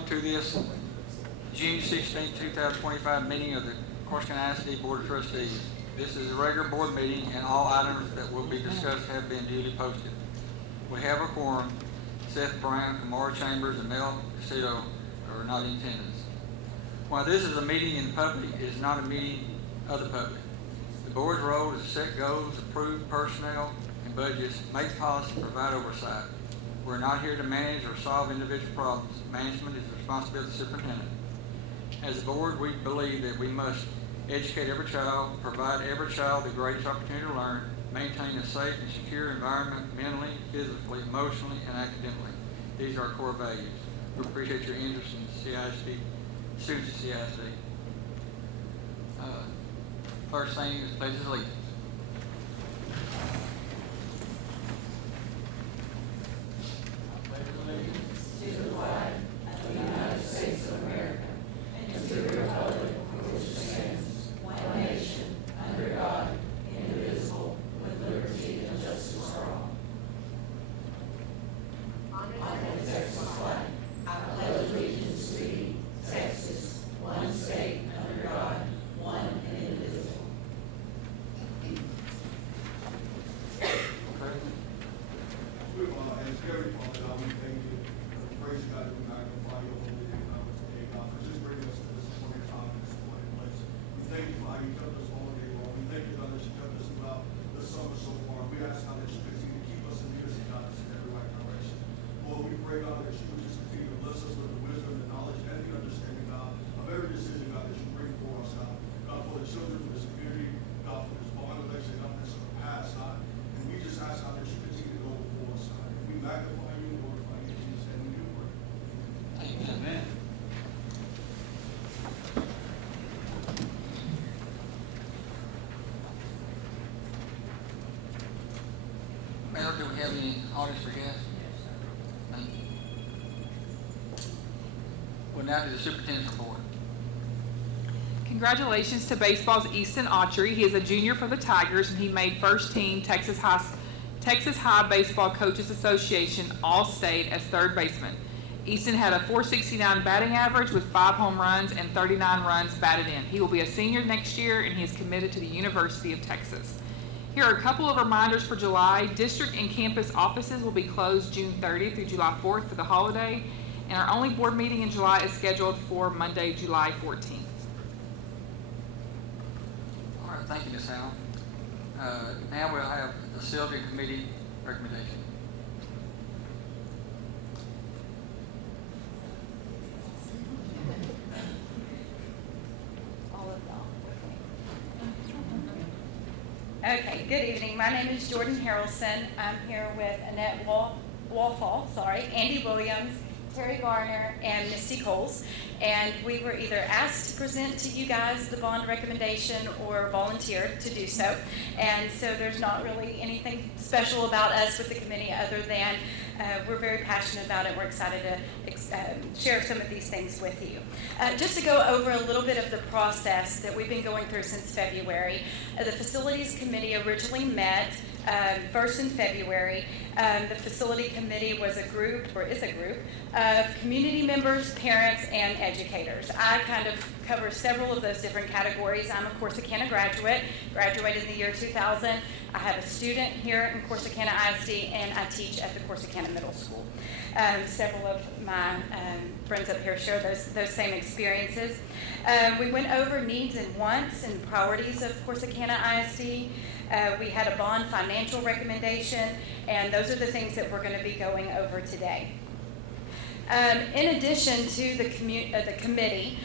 calling to this June 16, 2025 meeting of the Corsicana CISD Board of Trustees. This is a regular board meeting and all items that will be discussed have been duly posted. We have a quorum. Seth Brown, Kamara Chambers, and Mel Castillo are not in attendance. While this is a meeting in the public, it is not a meeting of the public. The board's role is to set goals, approve personnel and budgets, make policy, and provide oversight. We're not here to manage or solve individual problems. Management is the responsibility of the superintendent. As a board, we believe that we must educate every child, provide every child the greatest opportunity to learn, maintain a safe and secure environment mentally, physically, emotionally, and academically. These are our core values. We appreciate your interest in CISD, students at CISD. First thing is pledge of allegiance. To the flag of the United States of America and to the republic for which it stands, one nation, under God, indivisible, with liberty and justice for all. On the Texas flag, I pledge allegiance to thee, Texas, one state, under God, one and indivisible. As Gary Father, God, we thank you. Praise God, and we magnify your holy name, God, today, God, for just bringing us to this appointed time and this appointed place. We thank you for how you kept us all day long. We thank you, God, that you kept us throughout the summer so far. We ask, God, that you continue to keep us in lead us and guide us in every right direction. Lord, we pray, God, that you would just continue to bless us with the wisdom, the knowledge, and the understanding, God, of every decision, God, that you bring for us, God. God, for the children, for this community, God, for this bond election, God, for this past, God. And we just ask, God, that you continue to go before us, God. And we magnify you and glorify you, Jesus, and we do pray. Amen. Mayor, do we have any audience for guests? Thank you. We'll now do the superintendent's report. Congratulations to baseball's Easton Autry. He is a junior for the Tigers, and he made first team Texas High Baseball Coaches Association All-State as third baseman. Easton had a .469 batting average with 5 home runs and 39 runs batted in. He will be a senior next year, and he is committed to the University of Texas. Here are a couple of reminders for July. District and campus offices will be closed June 30th through July 4th for the holiday, and our only board meeting in July is scheduled for Monday, July 14th. All right, thank you, Ms. Allen. Now we'll have the facility committee recommendation. Okay, good evening. My name is Jordan Harrelson. I'm here with Annette Walfall, Andy Williams, Terry Garner, and Misty Coles. And we were either asked to present to you guys the bond recommendation or volunteered to do so. And so there's not really anything special about us with the committee other than we're very passionate about it. We're excited to share some of these things with you. Just to go over a little bit of the process that we've been going through since February, the Facilities Committee originally met first in February. The facility committee was a group, or is a group, of community members, parents, and educators. I kind of cover several of those different categories. I'm a Corsicana graduated in the year 2000. I have a student here in Corsicana ISD, and I teach at the Corsicana Middle School. Several of my friends up here share those same experiences. We went over needs and wants and priorities of Corsicana ISD. We had a bond financial recommendation, and those are the things that we're going to be going over today. In addition to the committee,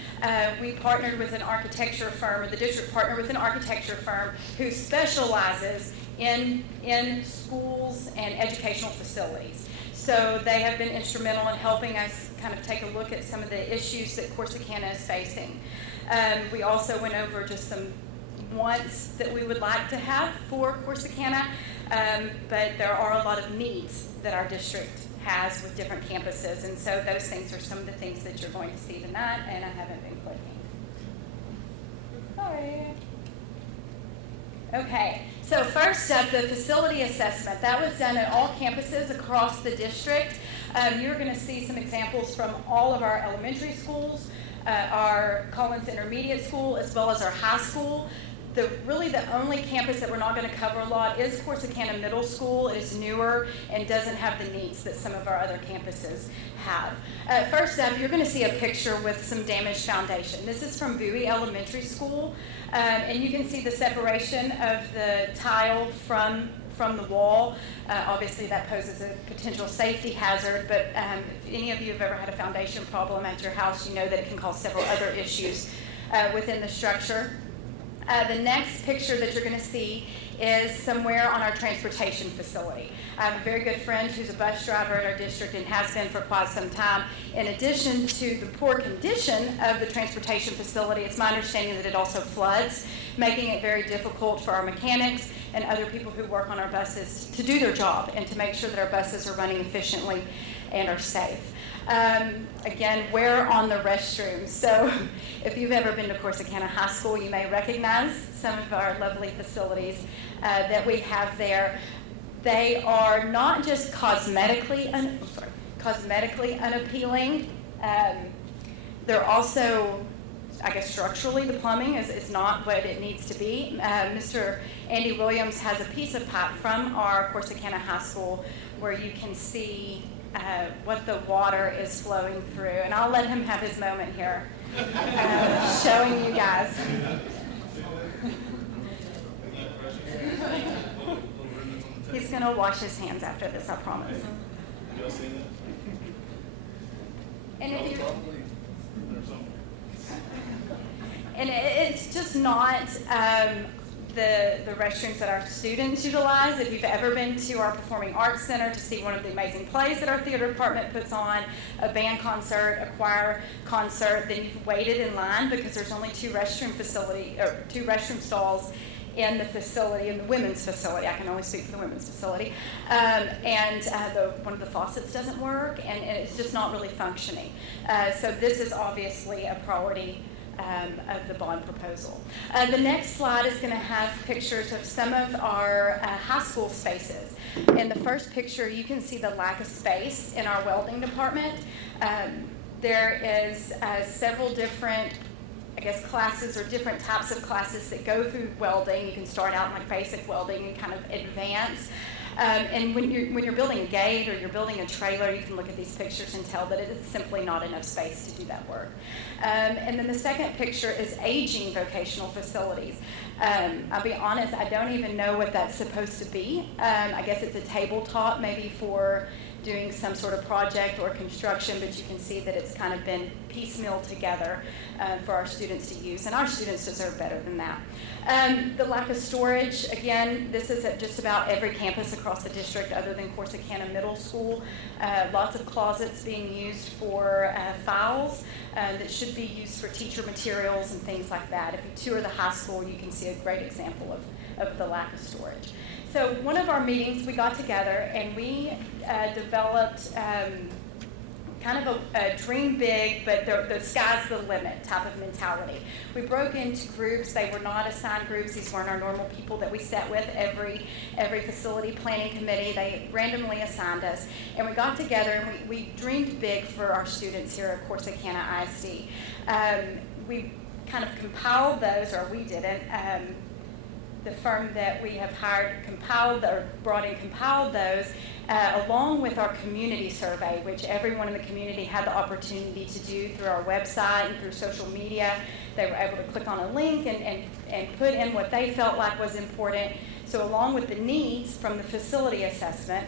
we partnered with an architecture firm, or the district partnered with an architecture firm who specializes in schools and educational facilities. So they have been instrumental in helping us kind of take a look at some of the issues that Corsicana is facing. We also went over just some wants that we would like to have for Corsicana, but there are a lot of needs that our district has with different campuses, and so those things are some of the things that you're going to see tonight, and I haven't been clicking. Sorry. Okay, so first up, the facility assessment. That was done at all campuses across the district. You're going to see some examples from all of our elementary schools, our Collins Intermediate School, as well as our high school. Really the only campus that we're not going to cover a lot is Corsicana Middle School. It is newer and doesn't have the needs that some of our other campuses have. First up, you're going to see a picture with some damaged foundation. This is from Bowie Elementary School, and you can see the separation of the tile from the wall. Obviously that poses a potential safety hazard, but if any of you have ever had a foundation problem at your house, you know that it can cause several other issues within the structure. The next picture that you're going to see is somewhere on our transportation facility. I have a very good friend who's a bus driver at our district and has been for quite some time. In addition to the poor condition of the transportation facility, it's my understanding that it also floods, making it very difficult for our mechanics and other people who work on our buses to do their job and to make sure that our buses are running efficiently and are safe. Again, where on the restrooms? So if you've ever been to Corsicana High School, you may recognize some of our lovely facilities that we have there. They are not just cosmetically unappealing. They're also, I guess, structurally, the plumbing is not what it needs to be. Mr. Andy Williams has a piece of pipe from our Corsicana High School where you can see what the water is flowing through. And I'll let him have his moment here, showing you guys. He's going to wash his hands after this, I promise. Y'all seen that? And if you, and it's just not the restrooms that our students utilize. If you've ever been to our Performing Arts Center to see one of the amazing plays that our theater department puts on, a band concert, a choir concert, then you've waited in line because there's only two restroom stalls in the facility, in the women's facility. I can only speak for the women's facility. One of the faucets doesn't work, and it's just not really functioning. So this is obviously a priority of the bond proposal. The next slide is going to have pictures of some of our high school spaces. In the first picture, you can see the lack of space in our welding department. There is several different, I guess, classes or different types of classes that go through welding. You can start out in like basic welding and kind of advance. And when you're building a gate or you're building a trailer, you can look at these pictures and tell that it is simply not enough space to do that work. And then the second picture is aging vocational facilities. I'll be honest, I don't even know what that's supposed to be. I guess it's a tabletop maybe for doing some sort of project or construction, but you can see that it's kind of been piecemeal together for our students to use, and our students deserve better than that. The lack of storage, again, this is at just about every campus across the district other than Corsicana Middle School. Lots of closets being used for files that should be used for teacher materials and things like that. If you tour the high school, you can see a great example of the lack of storage. So one of our meetings, we got together and we developed kind of a dream big, but the sky's the limit type of mentality. We broke into groups. They were not assigned groups. These weren't our normal people that we sat with every facility planning committee. They randomly assigned us. And we got together and we dreamed big for our students here at Corsicana ISD. We kind of compiled those, or we didn't. The firm that we have hired compiled those along with our community survey, which everyone in the community had the opportunity to do through our website and through social media. They were able to click on a link and put in what they felt like was important. So along with the needs from the facility assessment,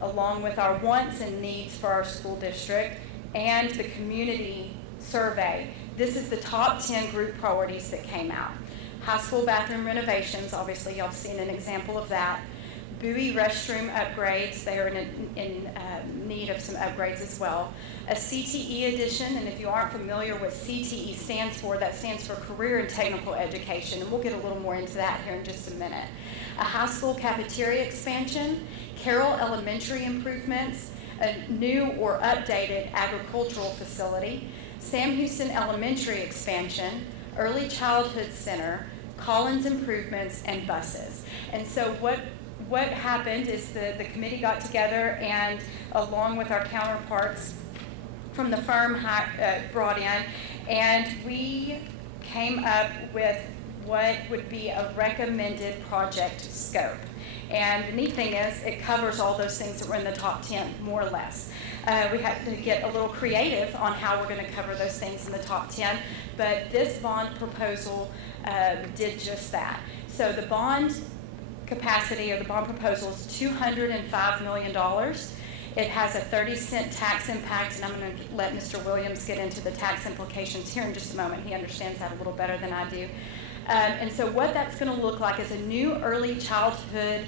along with our wants and needs for our school district and the community survey, this is the top 10 group priorities that came out. High school bathroom renovations, obviously y'all have seen an example of that. Bowie restroom upgrades, they are in need of some upgrades as well. A CTE addition, and if you aren't familiar what CTE stands for, that stands for Career and Technical Education, and we'll get a little more into that here in just a minute. A high school cafeteria expansion, Carroll Elementary improvements, a new or updated agricultural facility, Sam Houston Elementary expansion, Early Childhood Center, Collins improvements, and buses. And so what what happened is the committee got together and along with our counterparts from the firm brought in, and we came up with what would be a recommended project scope. And the neat thing is it covers all those things that were in the top 10, more or less. We had to get a little creative on how we're going to cover those things in the top 10, but this bond proposal did just that. So the bond capacity or the bond proposal is $205 million. It has a 30-cent tax impact, and I'm going to let Mr. Williams get into the tax implications here in just a moment. He understands that a little better than I do. And so what that's going to look like is a new early childhood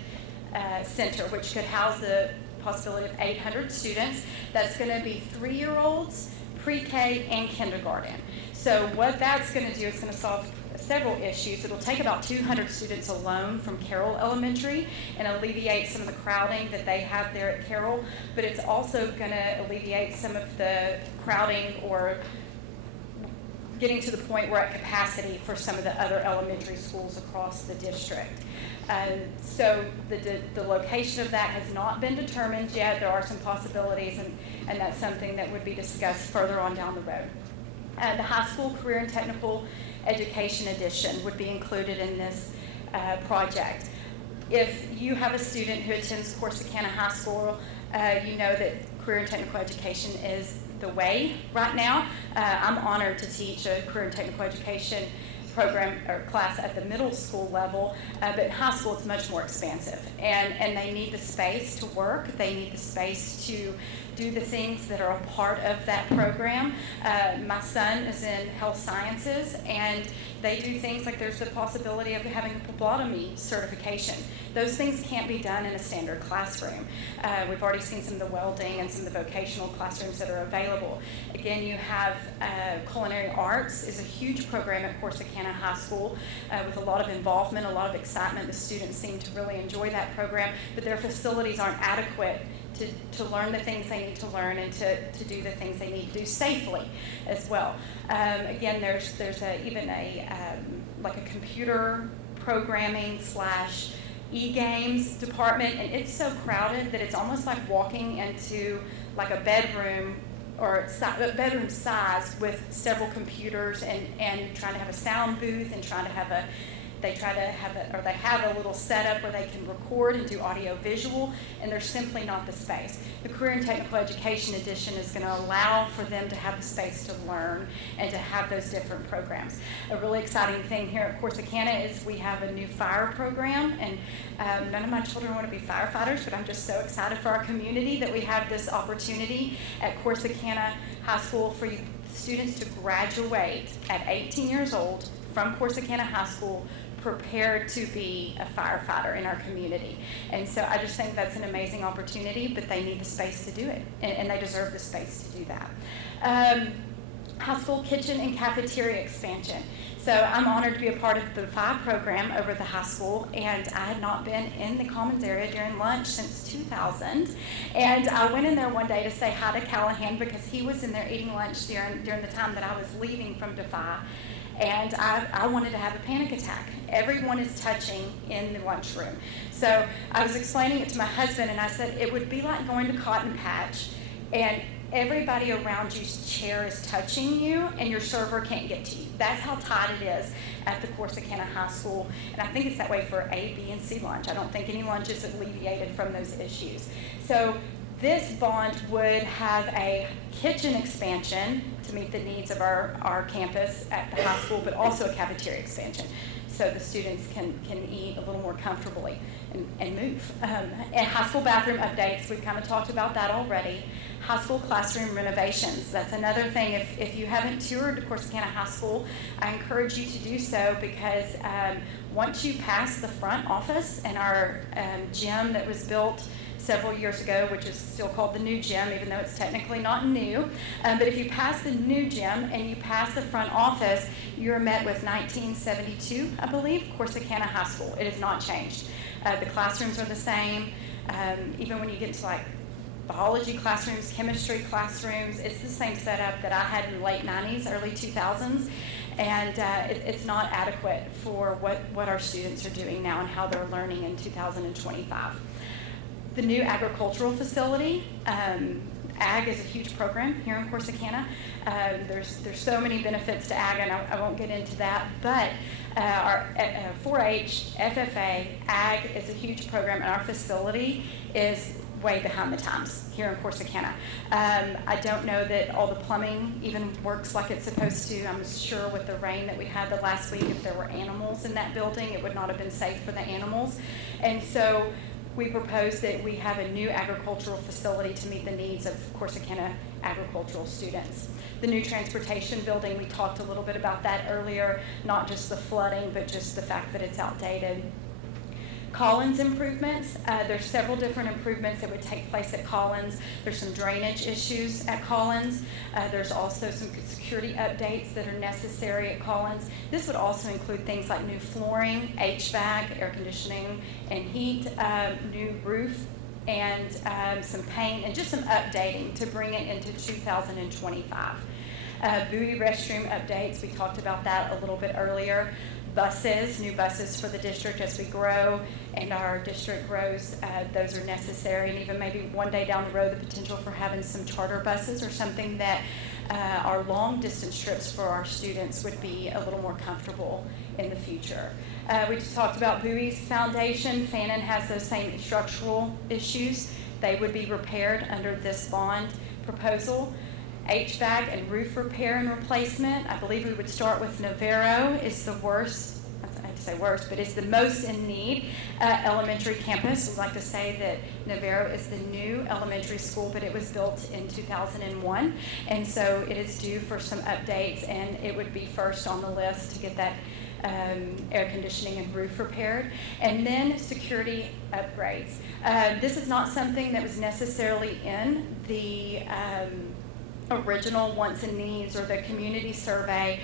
center, which could house the possibility of 800 students. That's going to be 3-year-olds, pre-K, and kindergarten. So what that's going to do is going to solve several issues. It'll take about 200 students alone from Carroll Elementary and alleviate some of the crowding that they have there at Carroll, but it's also going to alleviate some of the crowding or getting to the point we're at capacity for some of the other elementary schools across the district. So the location of that has not been determined yet. There are some possibilities, and that's something that would be discussed further on down the road. The high school career and technical education edition would be included in this project. If you have a student who attends Corsicana High School, you know that career and technical education is the way right now. I'm honored to teach a career and technical education program or class at the middle school level, but in high school it's much more expansive, and they need the space to work. They need the space to do the things that are a part of that program. My son is in health sciences, and they do things like there's the possibility of having a phlebotomy certification. Those things can't be done in a standard classroom. We've already seen some of the welding and some of the vocational classrooms that are available. Again, you have culinary arts is a huge program at Corsicana High School with a lot of involvement, a lot of excitement. The students seem to really enjoy that program, but their facilities aren't adequate to learn the things they need to learn and to do the things they need to do safely as well. Again, there's even like a computer programming / e-games department, and it's so crowded that it's almost like walking into like a bedroom or a bedroom size with several computers and trying to have a sound booth and they have a little setup where they can record and do audio visual, and there's simply not the space. The Career and Technical Education Edition is going to allow for them to have the space to learn and to have those different programs. A really exciting thing here at Corsicana is we have a new fire program, and none of my children want to be firefighters, but I'm just so excited for our community that we have this opportunity at Corsicana High School for students to graduate at 18 years old from Corsicana High School prepared to be a firefighter in our community. And so I just think that's an amazing opportunity, but they need the space to do it, and they deserve the space to do that. High school kitchen and cafeteria expansion. So I'm honored to be a part of the FI program over at the high school, and I had not been in the commons area during lunch since 2000. And I went in there one day to say hi to Callahan because he was in there eating lunch during the time that I was leaving from DeFi. And I wanted to have a panic attack. Everyone is touching in the lunchroom. So I was explaining it to my husband, and I said, it would be like going to Cotton Patch, and everybody around you's chair is touching you, and your server can't get to you. That's how tight it is at the Corsicana High School. And I think it's that way for A, B, and C lunch. I don't think any lunch is alleviated from those issues. So this bond would have a kitchen expansion to meet the needs of our campus at the high school, but also a cafeteria expansion so the students can eat a little more comfortably and move. And high school bathroom updates, we've kind of talked about that already. High school classroom renovations, that's another thing. If you haven't toured Corsicana High School, I encourage you to do so because once you pass the front office and our gym that was built several years ago, which is still called the new gym, even though it's technically not new. But if you pass the new gym and you pass the front office, you're met with 1972, I believe, Corsicana High School. It has not changed. The classrooms are the same. Even when you get to like biology classrooms, chemistry classrooms, it's the same setup that I had in the late 90s, early 2000s. And it's not adequate for what our students are doing now and how they're learning in 2025. The new agricultural facility, ag is a huge program here in Corsicana. There's so many benefits to ag, and I won't get into that, but our 4-H, FFA, ag is a huge program, and our facility is way behind the times here in Corsicana. I don't know that all the plumbing even works like it's supposed to. I'm sure with the rain that we had the last week, if there were animals in that building, it would not have been safe for the animals. And so we propose that we have a new agricultural facility to meet the needs of Corsicana agricultural students. The new transportation building, we talked a little bit about that earlier, not just the flooding, but just the fact that it's outdated. Collins improvements, there's several different improvements that would take place at Collins. There's some drainage issues at Collins. There's also some security updates that are necessary at Collins. This would also include things like new flooring, HVAC, air conditioning and heat, new roof, and some paint, and just some updating to bring it into 2025. Bowie restroom updates, we talked about that a little bit earlier. Buses, new buses for the district as we grow and our district grows, those are necessary, and even maybe one day down the road the potential for having some charter buses or something that our long distance trips for our students would be a little more comfortable in the future. We just talked about Bowie's foundation. Fannin has those same structural issues. They would be repaired under this bond proposal. HVAC and roof repair and replacement. I believe we would start with Navarro. Is the worst, I hate to say worst, but it's the most in need elementary campus. We'd like to say that Navarro is the new elementary school, but it was built in 2001. And so it is due for some updates, and it would be first on the list to get that air conditioning and roof repaired. And then security upgrades. This is not something that was necessarily in the original wants and needs or the community survey,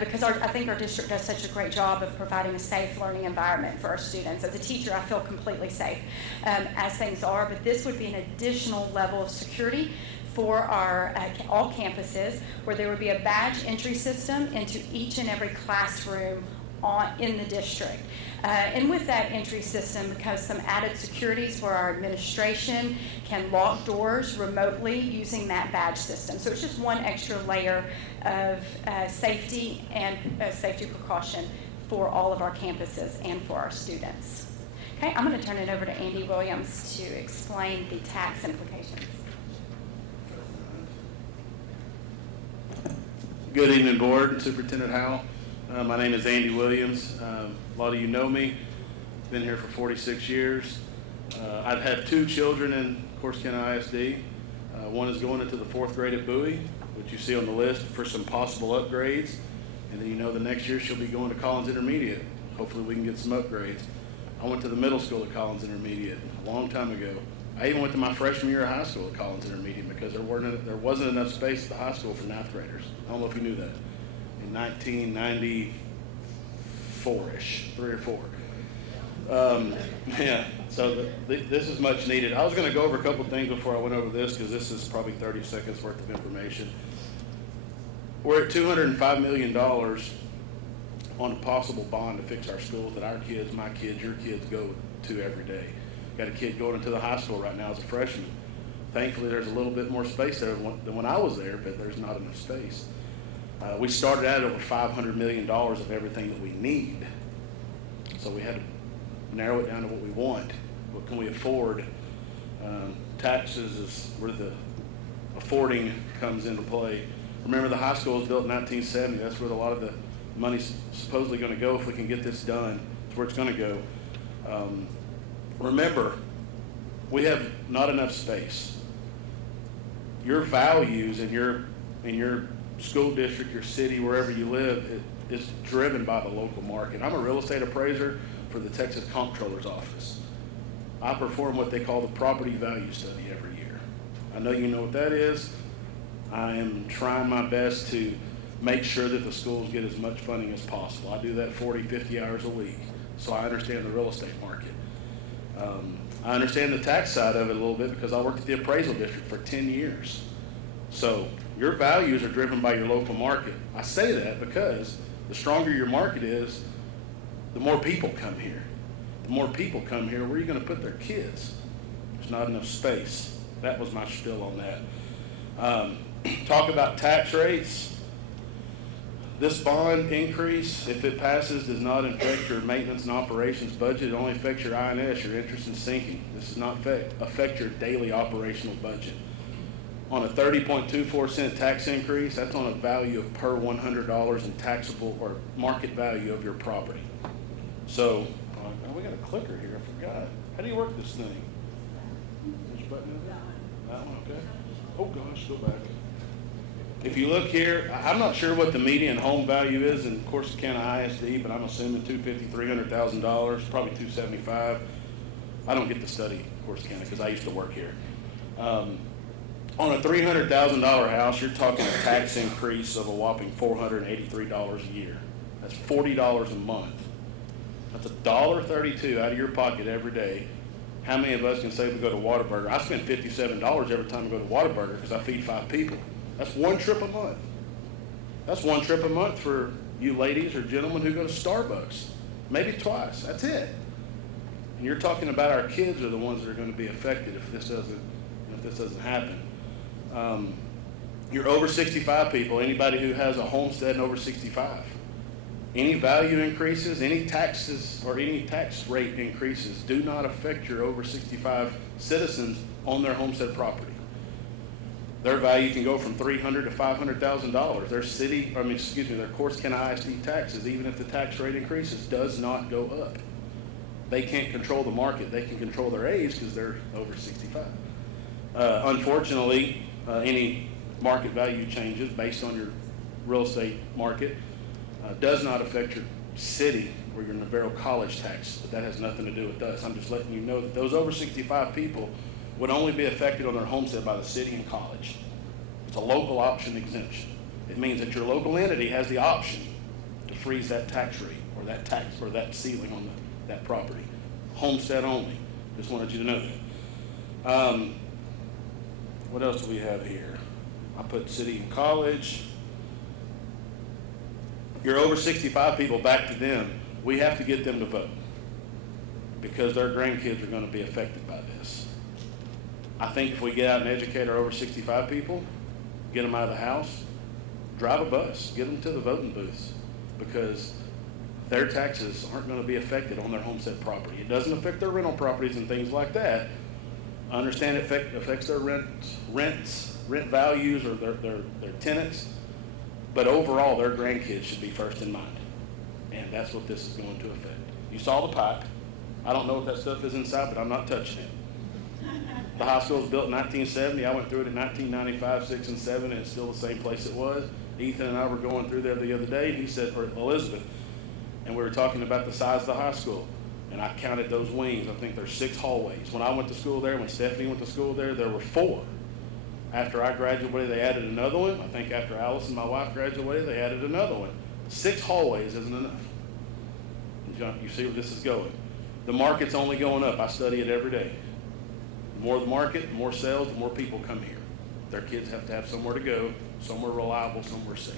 because I think our district does such a great job of providing a safe learning environment for our students. As a teacher, I feel completely safe as things are, but this would be an additional level of security for our all campuses, where there would be a badge entry system into each and every classroom in the district. And with that entry system comes some added securities where our administration can lock doors remotely using that badge system. So it's just one extra layer of safety and safety precaution for all of our campuses and for our students. Okay, I'm going to turn it over to Andy Williams to explain the tax implications. Good evening, Board and Superintendent Howell. My name is Andy Williams. A lot of you know me. Been here for 46 years. I have two children in Corsicana ISD. One is going into the 4th grade at Bowie, which you see on the list for some possible upgrades. And then you know the next year she'll be going to Collins Intermediate. Hopefully we can get some upgrades. I went to the middle school at Collins Intermediate a long time ago. I even went to my freshman year of high school at Collins Intermediate because there wasn't enough space at the high school for 9th graders. I don't know if you knew that. In 1994-ish, 3 or 4. Yeah, so this is much needed. I was going to go over a couple things before I went over this, because this is probably 30 seconds worth of information. We're at $205 million on a possible bond to fix our schools that our kids, my kids, your kids go to every day. Got a kid going into the high school right now as a freshman. Thankfully, there's a little bit more space there than when I was there, but there's not enough space. We started out over $500 million of everything that we need. So we had to narrow it down to what we want. What can we afford? Taxes is where the affording comes into play. Remember, the high school was built in 1970. That's where a lot of the money's supposedly going to go if we can get this done. That's where it's going to go. Remember, we have not enough space. Your values in your school district, your city, wherever you live, is driven by the local market. I'm a real estate appraiser for the Texas Comptroller's Office. I perform what they call the property value study every year. I know you know what that is. I am trying my best to make sure that the schools get as much funding as possible. I do that 40, 50 hours a week, so I understand the real estate market. I understand the tax side of it a little bit because I worked at the appraisal district for 10 years. So your values are driven by your local market. I say that because The stronger your market is, the more people come here. The more people come here, where are you going to put their kids? There's not enough space. That was my spiel on that. Talk about tax rates. This bond increase, if it passes, does not affect your maintenance and operations budget. It only affects your INS, your interest and sinking. This does not affect your daily operational budget. On a 30.24 tax increase, that's on a value of per $100 in taxable or market value of your property. So, we got a clicker here, I forgot. How do you work this thing? Which button is it? That one, okay. Oh gosh, go back. If you look here, I'm not sure what the median home value is in Corsicana ISD, but I'm assuming $250,000, $300,000, probably $275,000. I don't get to study Corsicana because I used to work here. On a $300,000 house, you're talking a tax increase of a whopping $483 a year. That's $40 a month. That's $1.32 out of your pocket every day. How many of us can say we go to Whataburger? I spend $57 every time I go to Whataburger because I feed 5 people. That's one trip a month. That's one trip a month for you ladies or gentlemen who go to Starbucks. Maybe twice. That's it. And you're talking about our kids are the ones that are going to be affected if this doesn't happen. You're over 65 people. Anybody who has a homestead and over 65. Any value increases, any taxes, or any tax rate increases do not affect your over 65 citizens on their homestead property. Their value can go from $300,000 to $500,000. Their Corsicana ISD taxes, even if the tax rate increases, does not go up. They can't control the market. They can control their age because they're over 65. Unfortunately, any market value changes based on your real estate market does not affect your city or your Navarro College tax, but that has nothing to do with us. I'm just letting you know that those over 65 people would only be affected on their homestead by the city and college. It's a local option exemption. It means that your local entity has the option to freeze that tax rate or that tax or that ceiling on that property. Homestead only. Just wanted you to know that. What else do we have here? I put city and college. You're over 65 people, back to them. We have to get them to vote because their grandkids are going to be affected by this. I think if we get out and educate our over 65 people, get them out of the house, drive a bus, get them to the voting booths because their taxes aren't going to be affected on their homestead property. It doesn't affect their rental properties and things like that. I understand it affects their rent values or their tenants, but overall their grandkids should be first in mind. And that's what this is going to affect. You saw the pipe. I don't know what that stuff is inside, but I'm not touching it. The high school was built in 1970. I went through it in 1995, 6, and 7, and it's still the same place it was. Ethan and I were going through there the other day, and he said, or Elizabeth, and we were talking about the size of the high school. And I counted those wings. I think there's 6 hallways. When I went to school there, when Stephanie went to school there were 4. After I graduated, they added another one. I think after Allison, my wife, graduated, they added another one. 6 hallways isn't enough. You see where this is going. The market's only going up. I study it every day. The more the market, the more sales, the more people come here. Their kids have to have somewhere to go, somewhere reliable, somewhere safe.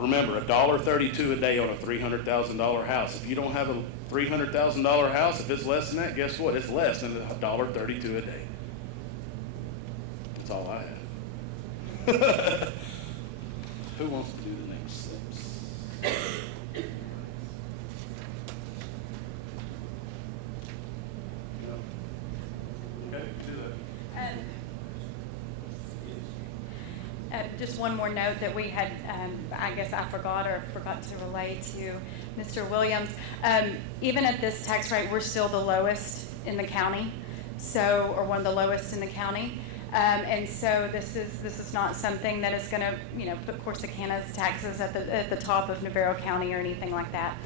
Remember, $1.32 a day on a $300,000 house. If you don't have a $300,000 house, if it's less than that, guess what? It's less than $1.32 a day. That's all I have. Who wants to do the next steps? Okay, do that. Just one more note that we had, I guess I forgot to relay to Mr. Williams. Even at this tax rate, we're still the lowest in the county, or one of the lowest in the county. And so this is not something that is going to, put Corsicana's taxes at the top of Navarro County or anything like that.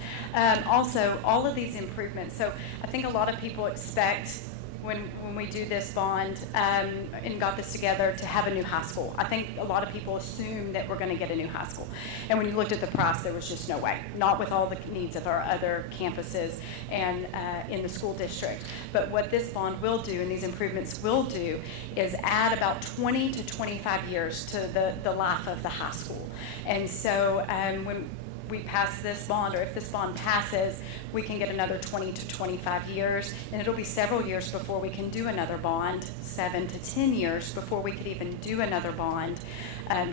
Also, all of these improvements. So I think a lot of people expect when we do this bond and got this together to have a new high school. I think a lot of people assume that we're going to get a new high school. And when you looked at the price, there was just no way, not with all the needs of our other campuses and in the school district. But what this bond will do and these improvements will do is add about 20 to 25 years to the life of the high school. And so when we pass this bond, or if this bond passes, we can get another 20 to 25 years, and it'll be several years before we can do another bond, 7 to 10 years before we could even do another bond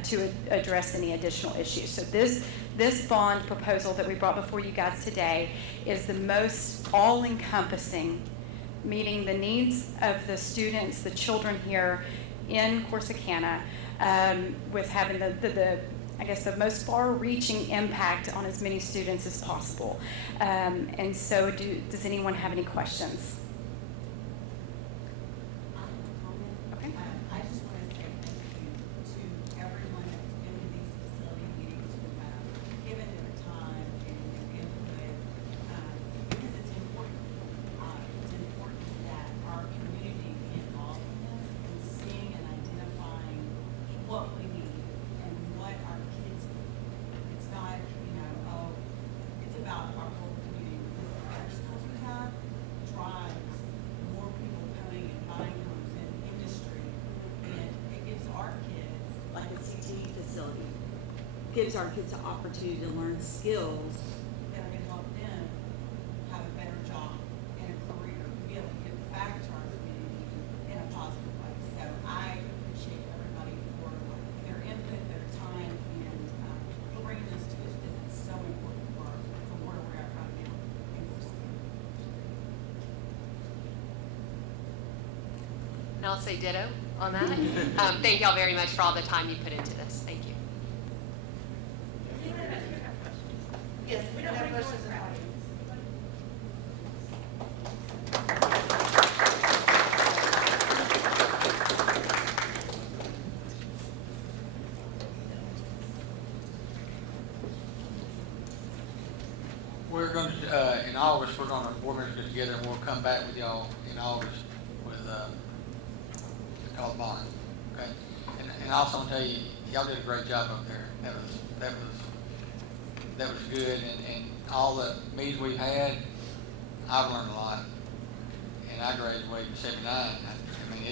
to address any additional issues. So this bond proposal that we brought before you guys today is the most all-encompassing, meeting the needs of the students, the children here in Corsicana, with having the most far-reaching impact on as many students as possible. And so does anyone have any questions? Okay. I just want to say thank you to everyone that's been in these facility meetings who have given their time and their input, because it's important. It's important that our community be involved in this and seeing and identifying what we need and what our kids need. It's not, it's about our whole community. Because the better schools we have drives more people coming and buying homes in industry, and it gives our kids, like a CTE facility, gives our kids the opportunity to learn skills that are gonna help them have a better job and a career, be able to give back to our community in a positive way. So I appreciate everybody for their input, their time, and for bringing this to us, because it's so important for where we're at right now in Corsicana. And I'll say ditto on that. Thank y'all very much for all the time you put into this. Thank you. Yes, we don't have questions in the audience. We're going to, in August, we're going to, board members get together and we'll come back with y'all in August with, called bond, okay? And I also want to tell you, y'all did a great job up there. That was good, and all the meetings we've had, I've learned a lot. And I graduated in '79. I mean,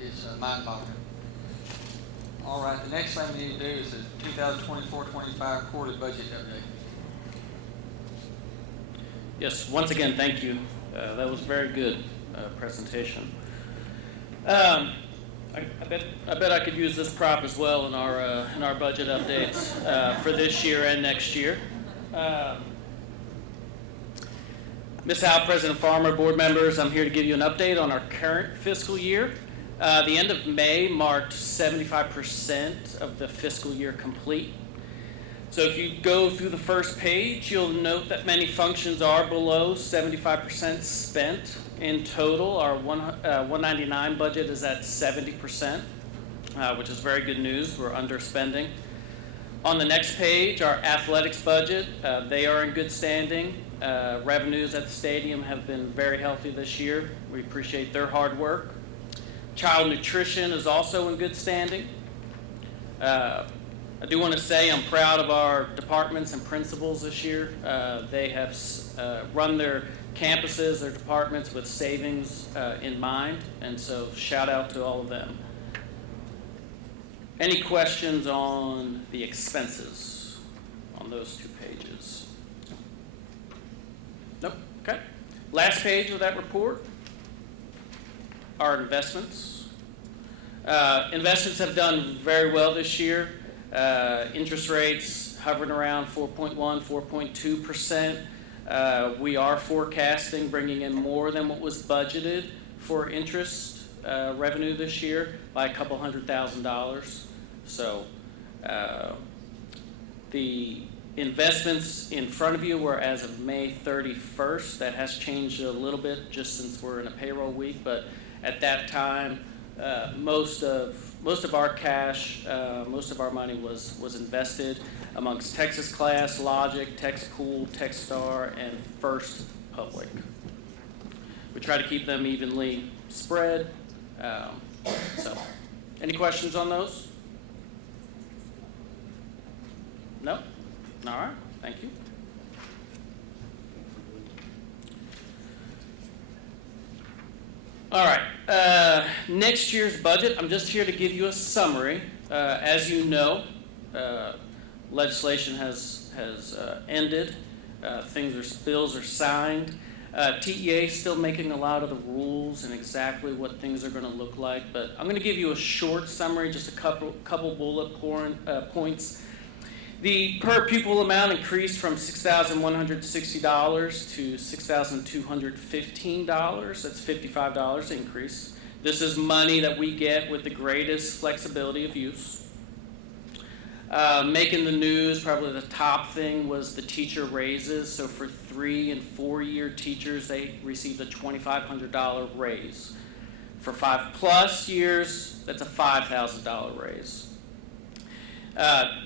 it's mind-boggling. All right, the next thing we need to do is the 2024-25 quarterly budget update. Yes, once again, thank you. That was a very good presentation. I bet I could use this prop as well in our budget updates for this year and next year. Ms. Howe, President Farmer, board members, I'm here to give you an update on our current fiscal year. The end of May marked 75% of the fiscal year complete. So if you go through the first page, you'll note that many functions are below 75% spent. In total, our 199 budget is at 70%, which is very good news. We're underspending. On the next page, our athletics budget, they are in good standing. Revenues at the stadium have been very healthy this year. We appreciate their hard work. Child nutrition is also in good standing. I do want to say I'm proud of our departments and principals this year. They have run their campuses, their departments with savings in mind, and so shout out to all of them. Any questions on the expenses on those two pages? Nope. Okay. Last page of that report, our investments. Investments have done very well this year. Interest rates hovering around 4.1, 4.2%. We are forecasting bringing in more than what was budgeted for interest revenue this year by a couple $100,000. So the investments in front of you were as of May 31st. That has changed a little bit just since we're in a payroll week, but at that time, most of our cash, most of our money was invested amongst Texas Class, Logic, TexCool, Techstar, and First Public. We try to keep them evenly spread. So, any questions on those? No? All right, thank you. All right, next year's budget, I'm just here to give you a summary. As you know, legislation has ended. Bills are signed. TEA is still making a lot of the rules and exactly what things are going to look like, but I'm going to give you a short summary, just a couple bullet points. The per pupil amount increased from $6,160 to $6,215. That's $55 increase. This is money that we get with the greatest flexibility of use. Making the news, probably the top thing was the teacher raises. So for 3- and 4-year teachers, they received a $2,500 raise. For 5+ years, that's a $5,000 raise.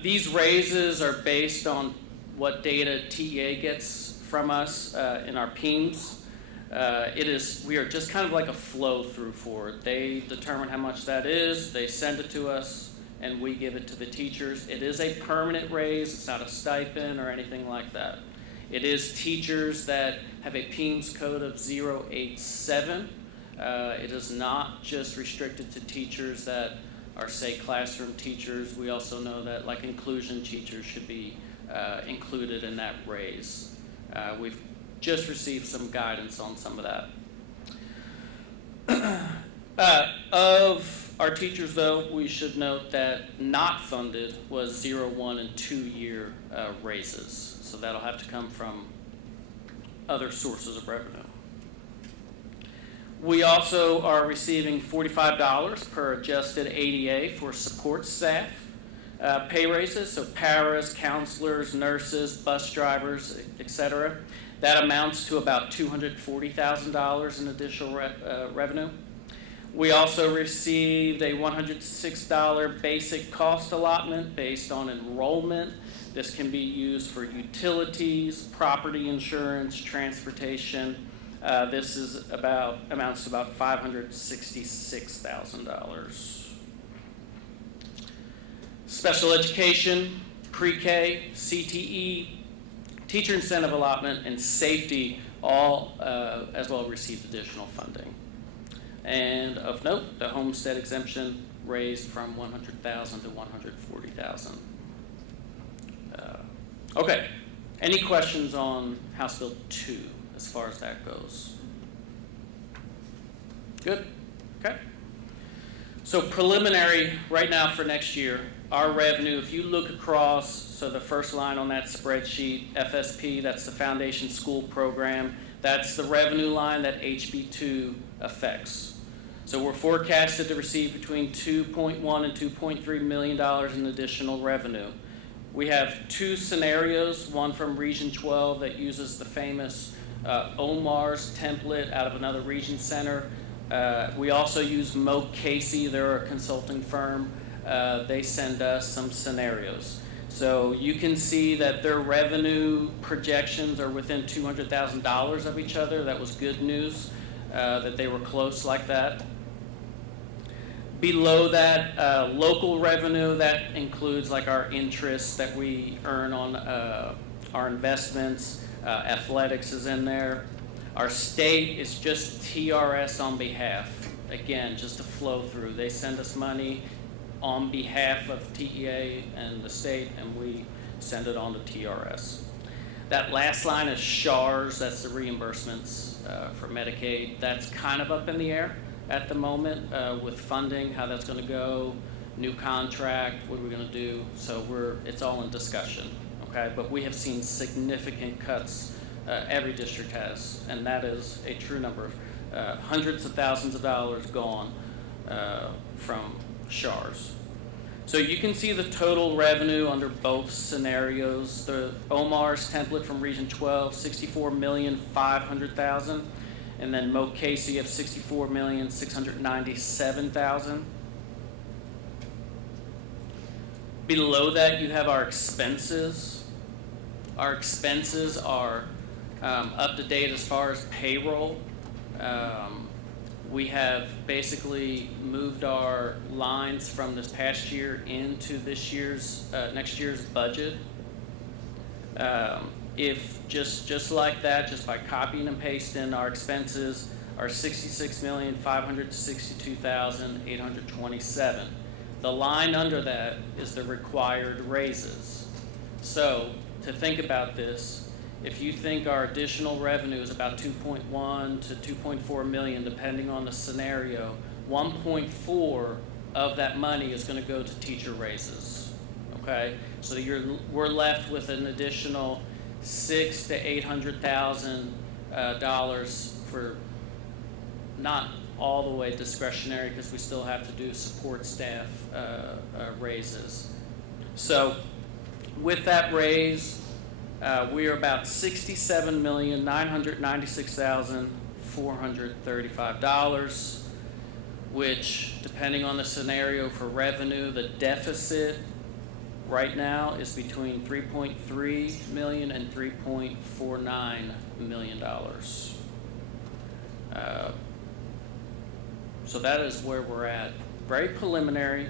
These raises are based on what data TEA gets from us in our PEIMS. We are just kind of like a flow through for it. They determine how much that is, they send it to us, and we give it to the teachers. It is a permanent raise, it's not a stipend or anything like that. It is teachers that have a PEIMS code of 087. It is not just restricted to teachers that are, say, classroom teachers. We also know that like inclusion teachers should be included in that raise. We've just received some guidance on some of that. Of our teachers, though, we should note that not funded was 0-, 1-, and 2-year raises. So that'll have to come from other sources of revenue. We also are receiving $45 per adjusted ADA for support staff pay raises, so paras, counselors, nurses, bus drivers, etc. That amounts to about $240,000 in additional revenue. We also received a $106 basic cost allotment based on enrollment. This can be used for utilities, property insurance, transportation. This is amounts to about $566,000. Special education, pre-K, CTE, teacher incentive allotment, and safety all as well received additional funding. And of note, the homestead exemption raised from $100,000 to $140,000. Okay, any questions on House Bill 2 as far as that goes? Good, okay. So preliminary right now for next year, our revenue, if you look across, so the first line on that spreadsheet, FSP, that's the Foundation School Program, that's the revenue line that HB2 affects. So we're forecasted to receive between $2.1 and $2.3 million in additional revenue. We have 2 scenarios, one from Region 12 that uses the famous OMARS template out of another region center. We also use Moe Casey, they're a consulting firm. They send us some scenarios. So you can see that their revenue projections are within $200,000 of each other. That was good news, that they were close like that. Below that, local revenue, that includes like our interest that we earn on our investments. Athletics is in there. Our state is just TRS on behalf. Again, just a flow through. They send us money on behalf of TEA and the state, and we send it on to TRS. That last line is SHARS, that's the reimbursements for Medicaid. That's kind of up in the air at the moment with funding, how that's going to go, new contract, what are we going to do? So it's all in discussion, okay? But we have seen significant cuts. Every district has, and that is a true number. Hundreds of thousands of dollars gone from SHARS. So you can see the total revenue under both scenarios. The OMARS template from Region 12, $64,500,000, and then Moe Casey of $64,697,000. Below that, you have our expenses. Our expenses are up to date as far as payroll. We have basically moved our lines from this past year into this year's, next year's budget. If just like that, just by copying and pasting, our expenses are $66,562,827. The line under that is the required raises. So to think about this, if you think our additional revenue is about 2.1 to 2.4 million, depending on the scenario, 1.4 of that money is going to go to teacher raises. Okay, so we're left with an additional $600,000 to $800,000 for not all the way discretionary, because we still have to do support staff raises. So with that raise, we are about $67,996,435, which, depending on the scenario for revenue, the deficit right now is between $3.3 million and $3.49 million. So that is where we're at. Very preliminary.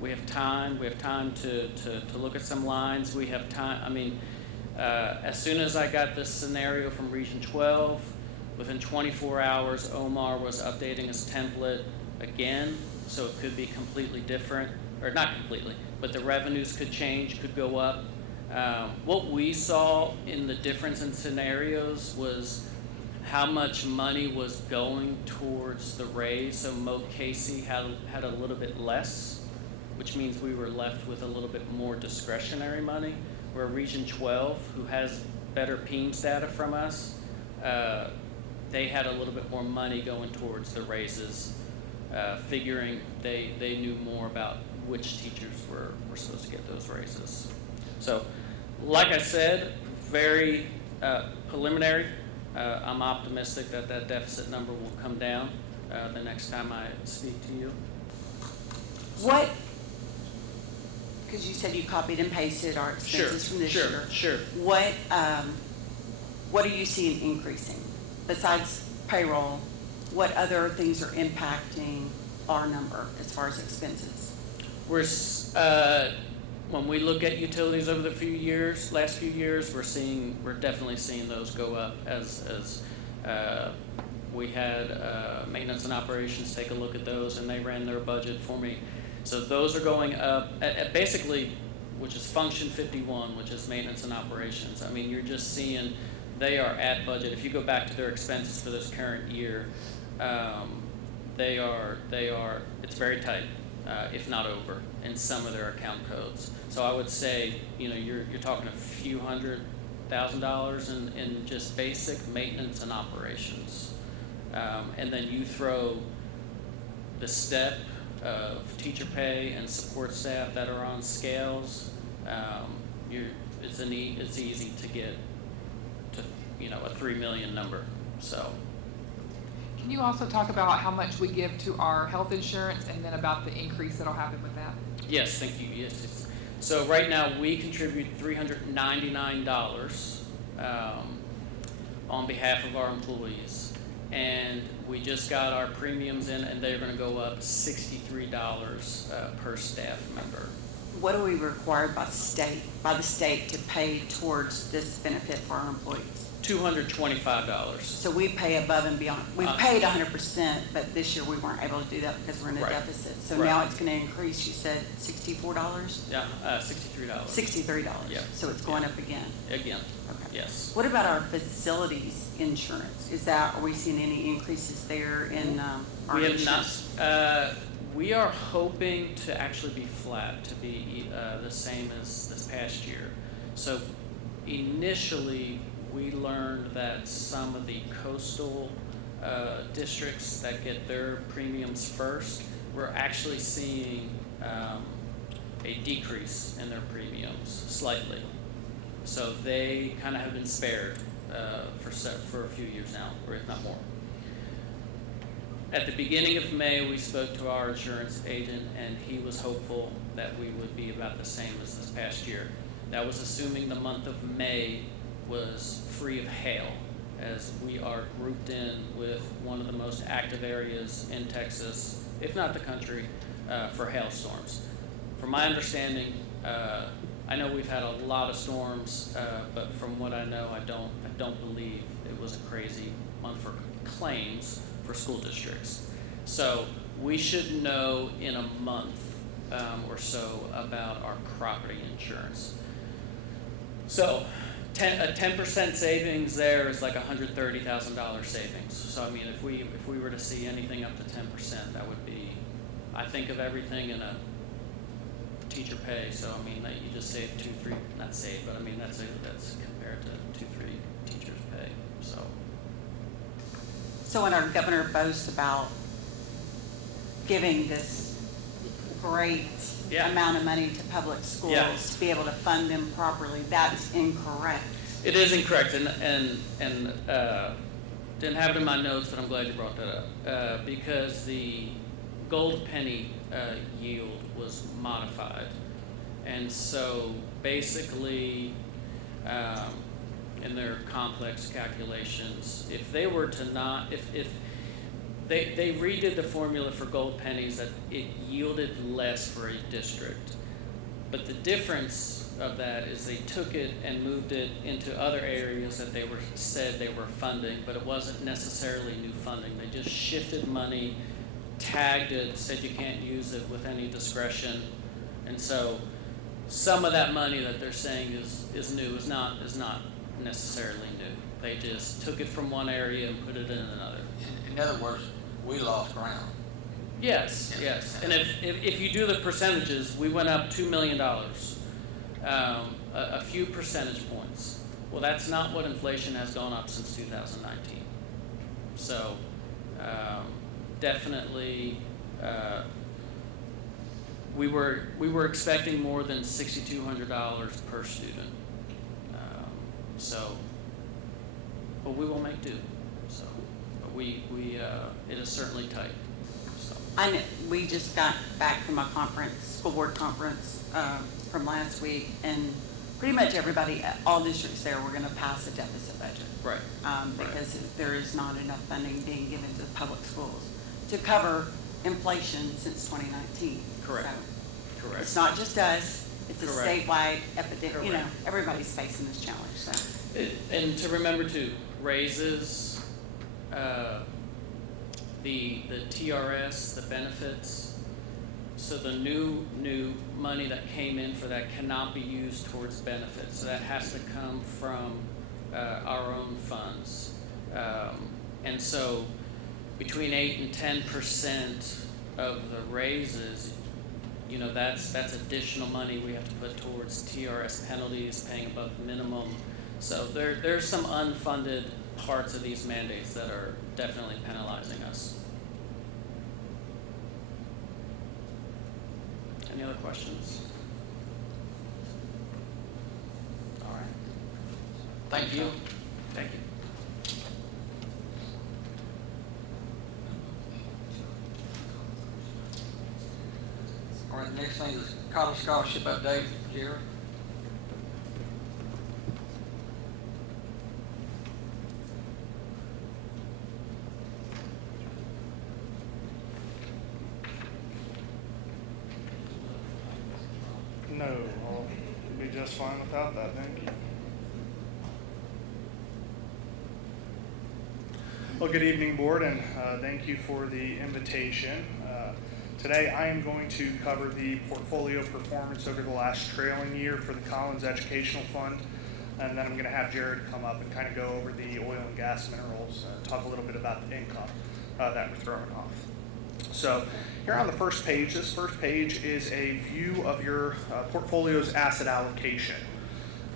We have time. We have time to look at some lines. We have time. I mean, as soon as I got this scenario from Region 12, within 24 hours, Omar was updating his template again, so it could be completely different, or not completely, but the revenues could change, could go up. What we saw in the difference in scenarios was how much money was going towards the raise. So Mo Casey had a little bit less, which means we were left with a little bit more discretionary money, where Region 12, who has better PEMS data from us, they had a little bit more money going towards the raises, figuring they knew more about which teachers were supposed to get those raises. So, like I said, very preliminary. I'm optimistic that that deficit number will come down the next time I speak to you. What, because you said you copied and pasted our expenses from this year. Sure. What are you seeing increasing? Besides payroll, what other things are impacting our number as far as expenses? When we look at utilities over the last few years, we're definitely seeing those go up as we had maintenance and operations take a look at those, and they ran their budget for me. So those are going up at basically, which is function 51, which is maintenance and operations. I mean, you're just seeing they are at budget. If you go back to their expenses for this current year, it's very tight, if not over, in some of their account codes. So I would say, you're talking a few $100,000 in just basic maintenance and operations. And then you throw the step of teacher pay and support staff that are on scales, it's easy to get to a 3 million number. So. Can you also talk about how much we give to our health insurance and then about the increase that'll happen with that? Yes, thank you. Yes. So right now we contribute $399 on behalf of our employees, and we just got our premiums in, and they're going to go up $63 per staff member. What are we required by the state to pay towards this benefit for our employees? $225. So we pay above and beyond. We paid 100%, but this year we weren't able to do that because we're in a Right. deficit. So Right. now it's going to increase. You said $64? Yeah, $63. $63. Yeah. So it's going up again. Again, Okay. yes. What about our facilities insurance? Are we seeing any increases there in our We have insurance? not. We are hoping to actually be flat, to be the same as this past year. So initially, we learned that some of the coastal districts that get their premiums first, we're actually seeing a decrease in their premiums slightly. So they kind of have been spared for a few years now, or if not more. At the beginning of May, we spoke to our insurance agent, and he was hopeful that we would be about the same as this past year. That was assuming the month of May was free of hail. as we are grouped in with one of the most active areas in Texas, if not the country, for hailstorms. From my understanding, I know we've had a lot of storms, but from what I know, I don't believe it was a crazy month for claims for school districts. So we should know in a month or so about our property insurance. So a 10% savings there is like $130,000 savings. So I mean, if we were to see anything up to 10%, that would be, I think of everything in a teacher pay. So I mean, that you just save not save, but I mean that's compared to 2-3 teachers' pay. So when our governor boasts about giving this great amount of money to public schools to be able to fund them properly, that's incorrect. It is incorrect, and didn't have it in my notes, but I'm glad you brought that up, because the gold penny yield was modified, and so basically in their complex calculations, if they were to not, if they redid the formula for gold pennies, that it yielded less for a district. But the difference of that is they took it and moved it into other areas that they said they were funding, but it wasn't necessarily new funding. They just shifted money, tagged it, said you can't use it with any discretion. And so some of that money that they're saying is new is not necessarily new. They just took it from one area and put it in another. In other words, we lost ground. Yes. And if you do the percentages, we went up $2 million, a few percentage points. Well, that's not what inflation has gone up since 2019. So definitely, we were expecting more than $6,200 per student. But we will make do. So, but it is certainly tight. So. We just got back from a conference, school board conference from last week, and pretty much everybody, all districts there, were going to pass a deficit budget. Right. Because there is not enough funding being given to the public schools to cover inflation since 2019. Correct. So Correct. it's not just us. It's a Correct. statewide epidemic. Correct. You know, everybody's facing this challenge. So. And to remember too, raises, the TRS, the benefits. So the new money that came in for that cannot be used towards benefits. So that has to come from our own funds. And so between 8 and 10% of the raises, you know, that's additional money we have to put towards TRS penalties, paying above minimum. So there's some unfunded parts of these mandates that are definitely penalizing us. Any other questions? All right. Thank you. Thank you. All right, the next thing is college scholarship update, Jerry. No, I'll be just fine without that, thank you. Well, good evening, board, and thank you for the invitation. Today I am going to cover the portfolio performance over the last trailing year for the Collins Educational Fund, and then I'm going to have Jared come up and kind of go over the oil and gas minerals, talk a little bit about the income that we're throwing off. So here on the first page, this first page is a view of your portfolio's asset allocation.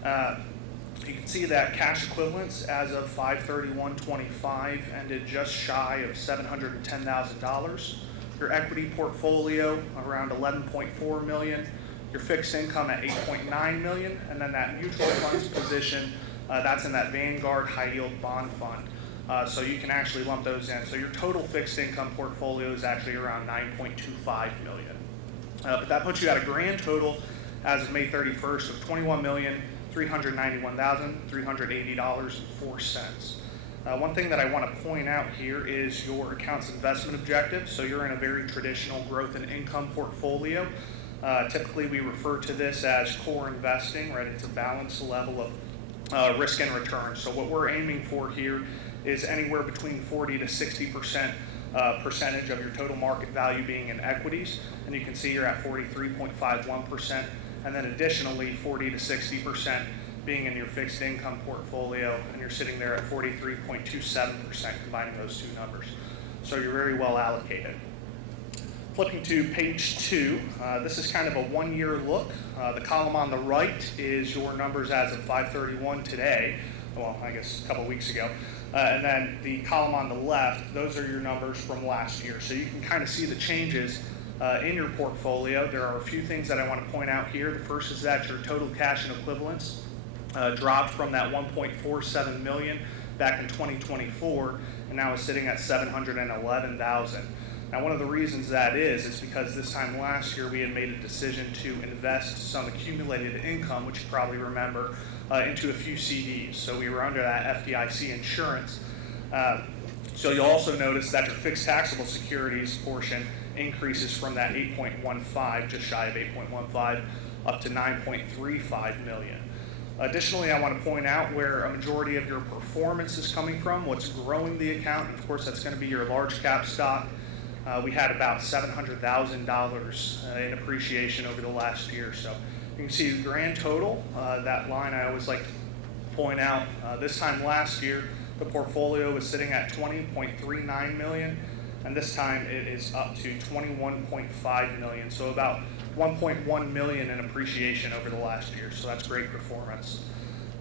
You can see that cash equivalents as of 5/31/25 ended just shy of $710,000. Your equity portfolio around $11.4 million. Your fixed income at $8.9 million, and then that mutual funds position that's in that Vanguard high yield bond fund. So you can actually lump those in. So your total fixed income portfolio is actually around $9.25 million. But that puts you at a grand total as of May 31st of $21,391,380.04. One thing that I want to point out here is your account's investment objective. So you're in a very traditional growth and income portfolio. Typically, we refer to this as core investing, right? It's a balanced level of risk and return. So what we're aiming for here is anywhere between 40 to 60% percentage of your total market value being in equities. And you can see you're at 43.51%. And then additionally, 40 to 60% being in your fixed income portfolio, and you're sitting there at 43.27%, combining those two numbers. So you're very well allocated. Flipping to page 2, this is kind of a one-year look. The column on the right is your numbers as of 5/31 today, well, I guess a couple weeks ago. And then the column on the left, those are your numbers from last year. So you can kind of see the changes in your portfolio. There are a few things that I want to point out here. The first is that your total cash and equivalents dropped from that 1.47 million back in 2024, and now is sitting at 711,000. Now, one of the reasons that is because this time last year we had made a decision to invest some accumulated income, which you probably remember, into a few CDs. So we were under that FDIC insurance. So you'll also notice that your fixed taxable securities portion increases from that 8.15, just shy of 8.15, up to 9.35 million. Additionally, I want to point out where a majority of your performance is coming from, what's growing the account, and of course that's going to be your large cap stock. We had about $700,000 in appreciation over the last year. So you can see the grand total, that line I always like to point out. This time last year, the portfolio was sitting at 20.39 million, and this time it is up to 21.5 million. So about 1.1 million in appreciation over the last year. So that's great performance.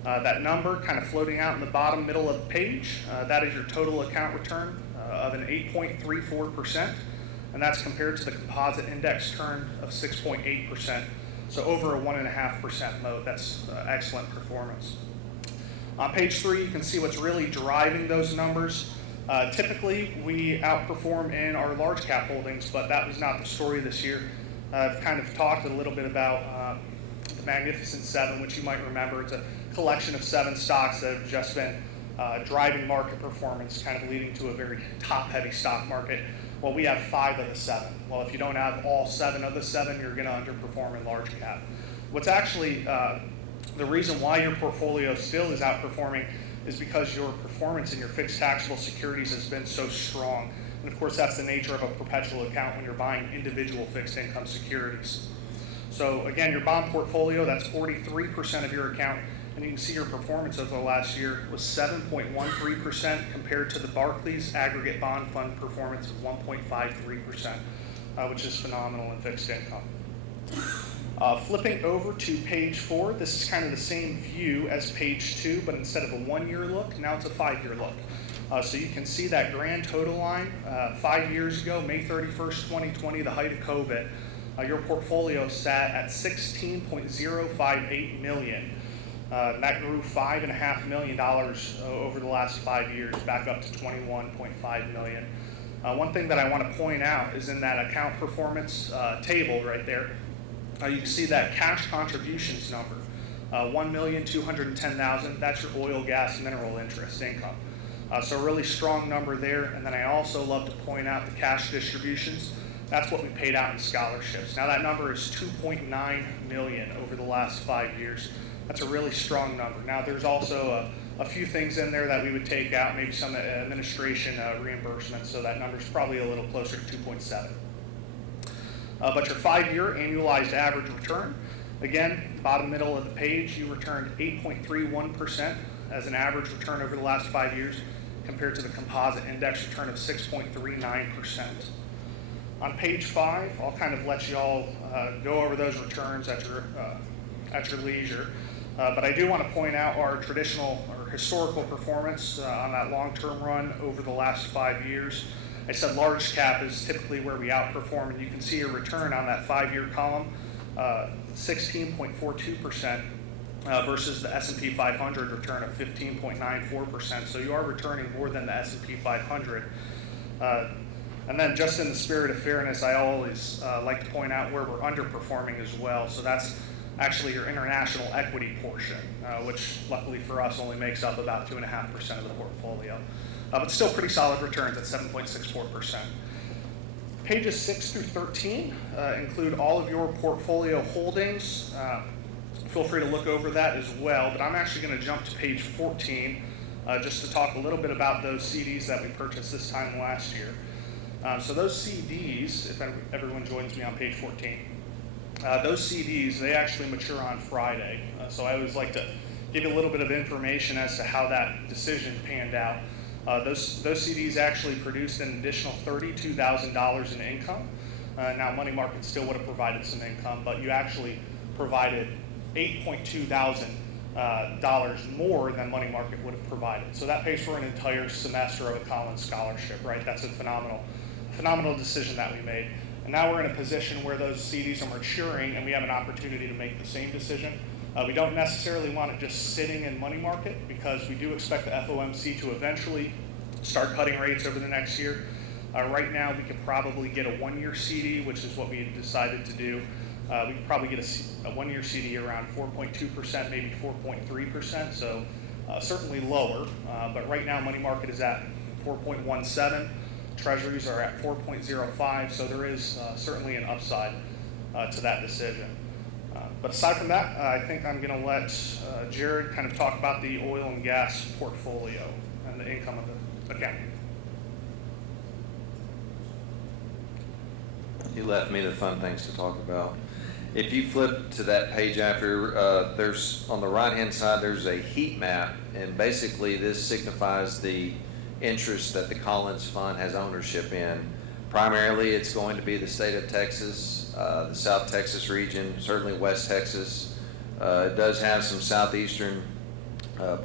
That number kind of floating out in the bottom middle of the page, that is your total account return of an 8.34%, and that's compared to the composite index return of 6.8%. So over a 1.5% mode. That's excellent performance. On page 3, you can see what's really driving those numbers. Typically, we outperform in our large cap holdings, but that was not the story this year. I've kind of talked a little bit about the Magnificent Seven, which you might remember. It's a collection of 7 stocks that have just been driving market performance, kind of leading to a very top-heavy stock market. Well, we have 5 of the 7. Well, if you don't have all 7 of the 7, you're going to underperform in large cap. What's actually the reason why your portfolio still is outperforming is because your performance in your fixed taxable securities has been so strong. And of course, that's the nature of a perpetual account when you're buying individual fixed income securities. So again, your bond portfolio, that's 43% of your account. And you can see your performance over the last year was 7.13% compared to the Barclays aggregate bond fund performance of 1.53%, which is phenomenal in fixed income. Flipping over to page 4, this is kind of the same view as page 2, but instead of a 1-year look, now it's a 5-year look. So you can see that grand total line. 5 years ago, May 31st, 2020, the height of COVID, your portfolio sat at $16.058 million. That grew $5.5 million over the last 5 years, back up to $21.5 million. One thing that I want to point out is in that account performance table right there, you can see that cash contributions number, $1,210,000. That's your oil, gas, mineral interest income. So a really strong number there. And then I also love to point out the cash distributions. That's what we paid out in scholarships. Now that number is $2.9 million over the last 5 years. That's a really strong number. Now there's also a few things in there that we would take out, maybe some administration reimbursements, so that number's probably a little closer to 2.7. But your 5-year annualized average return, again, bottom middle of the page, you returned 8.31% as an average return over the last 5 years compared to the composite index return of 6.39%. On page 5, I'll kind of let you all go over those returns at your leisure. But I do want to point out our traditional or historical performance on that long-term run over the last 5 years. I said large cap is typically where we outperform, and you can see a return on that 5-year column, 16.42% versus the S&P 500 return of 15.94%. So you are returning more than the S&P 500. And then just in the spirit of fairness, I always like to point out where we're underperforming as well. So that's actually your international equity portion, which luckily for us only makes up about 2.5% of the portfolio. But still pretty solid returns at 7.64%. Pages 6 through 13 include all of your portfolio holdings. Feel free to look over that as well, but I'm actually going to jump to page 14 just to talk a little bit about those CDs that we purchased this time last year. So those CDs, if everyone joins me on page 14, those CDs, they actually mature on Friday. So I always like to give you a little bit of information as to how that decision panned out. Those CDs actually produced an additional $32,000 in income. Now money market still would have provided some income, but you actually provided $8.2 thousand more than money market would have provided. So that pays for an entire semester of a Collins scholarship, right? That's a phenomenal decision that we made. And now we're in a position where those CDs are maturing and we have an opportunity to make the same decision. We don't necessarily want it just sitting in money market because we do expect the FOMC to eventually start cutting rates over the next year. Right now we could probably get a 1-year CD, which is what we had decided to do. We could probably get a 1-year CD around 4.2%, maybe 4.3%, so certainly lower. But right now money market is at 4.17. Treasuries are at 4.05, so there is certainly an upside to that decision. But aside from that, I think I'm going to let Jared kind of talk about the oil and gas portfolio and the income of the account. You left me the fun things to talk about. If you flip to that page after, there's on the right-hand side, there's a heat map, and basically this signifies the interest that the Collins Fund has ownership in. Primarily, it's going to be the state of Texas, the South Texas region, certainly West Texas. It does have some southeastern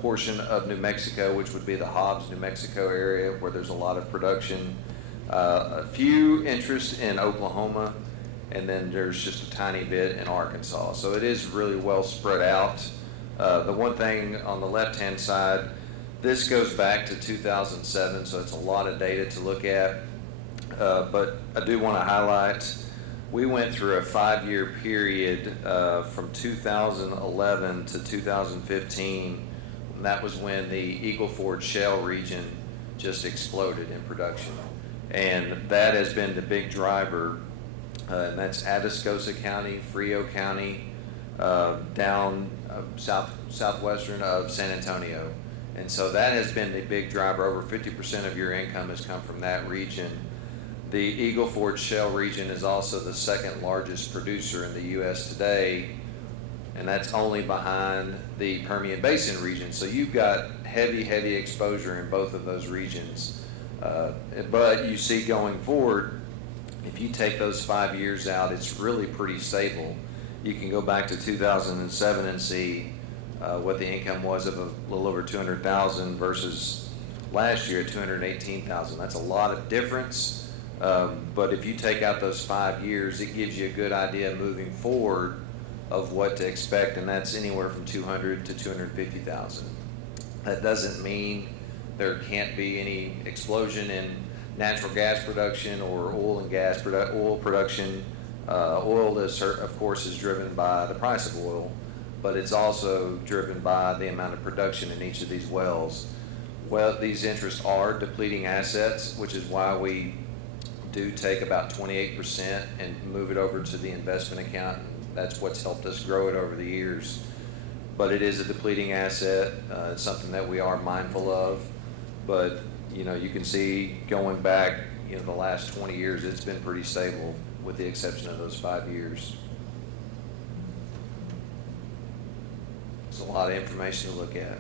portion of New Mexico, which would be the Hobbs, New Mexico area, where there's a lot of production. A few interests in Oklahoma, and then there's just a tiny bit in Arkansas. So it is really well spread out. The one thing on the left-hand side, this goes back to 2007, so it's a lot of data to look at. But I do want to highlight, we went through a 5-year period from 2011 to 2015. And that was when the Eagle Ford Shale region just exploded in production. And that has been the big driver, and that's Atascosa County, Frio County, down southwestern of San Antonio. And so that has been the big driver. Over 50% of your income has come from that region. The Eagle Ford Shale region is also the second largest producer in the U.S. today, and that's only behind the Permian Basin region. So you've got heavy exposure in both of those regions. But you see going forward, if you take those 5 years out, it's really pretty stable. You can go back to 2007 and see what the income was of a little over $200,000 versus last year at $218,000. That's a lot of difference. But if you take out those 5 years, it gives you a good idea moving forward of what to expect, and that's anywhere from $200,000 to $250,000. That doesn't mean there can't be any explosion in natural gas production or oil and gas oil production. Oil is, of course, is driven by the price of oil, but it's also driven by the amount of production in each of these wells. Well, these interests are depleting assets, which is why we do take about 28% and move it over to the investment account. That's what's helped us grow it over the years. But it is a depleting asset. It's something that we are mindful of. But you can see going back, the last 20 years, it's been pretty stable with the exception of those 5 years. It's a lot of information to look at.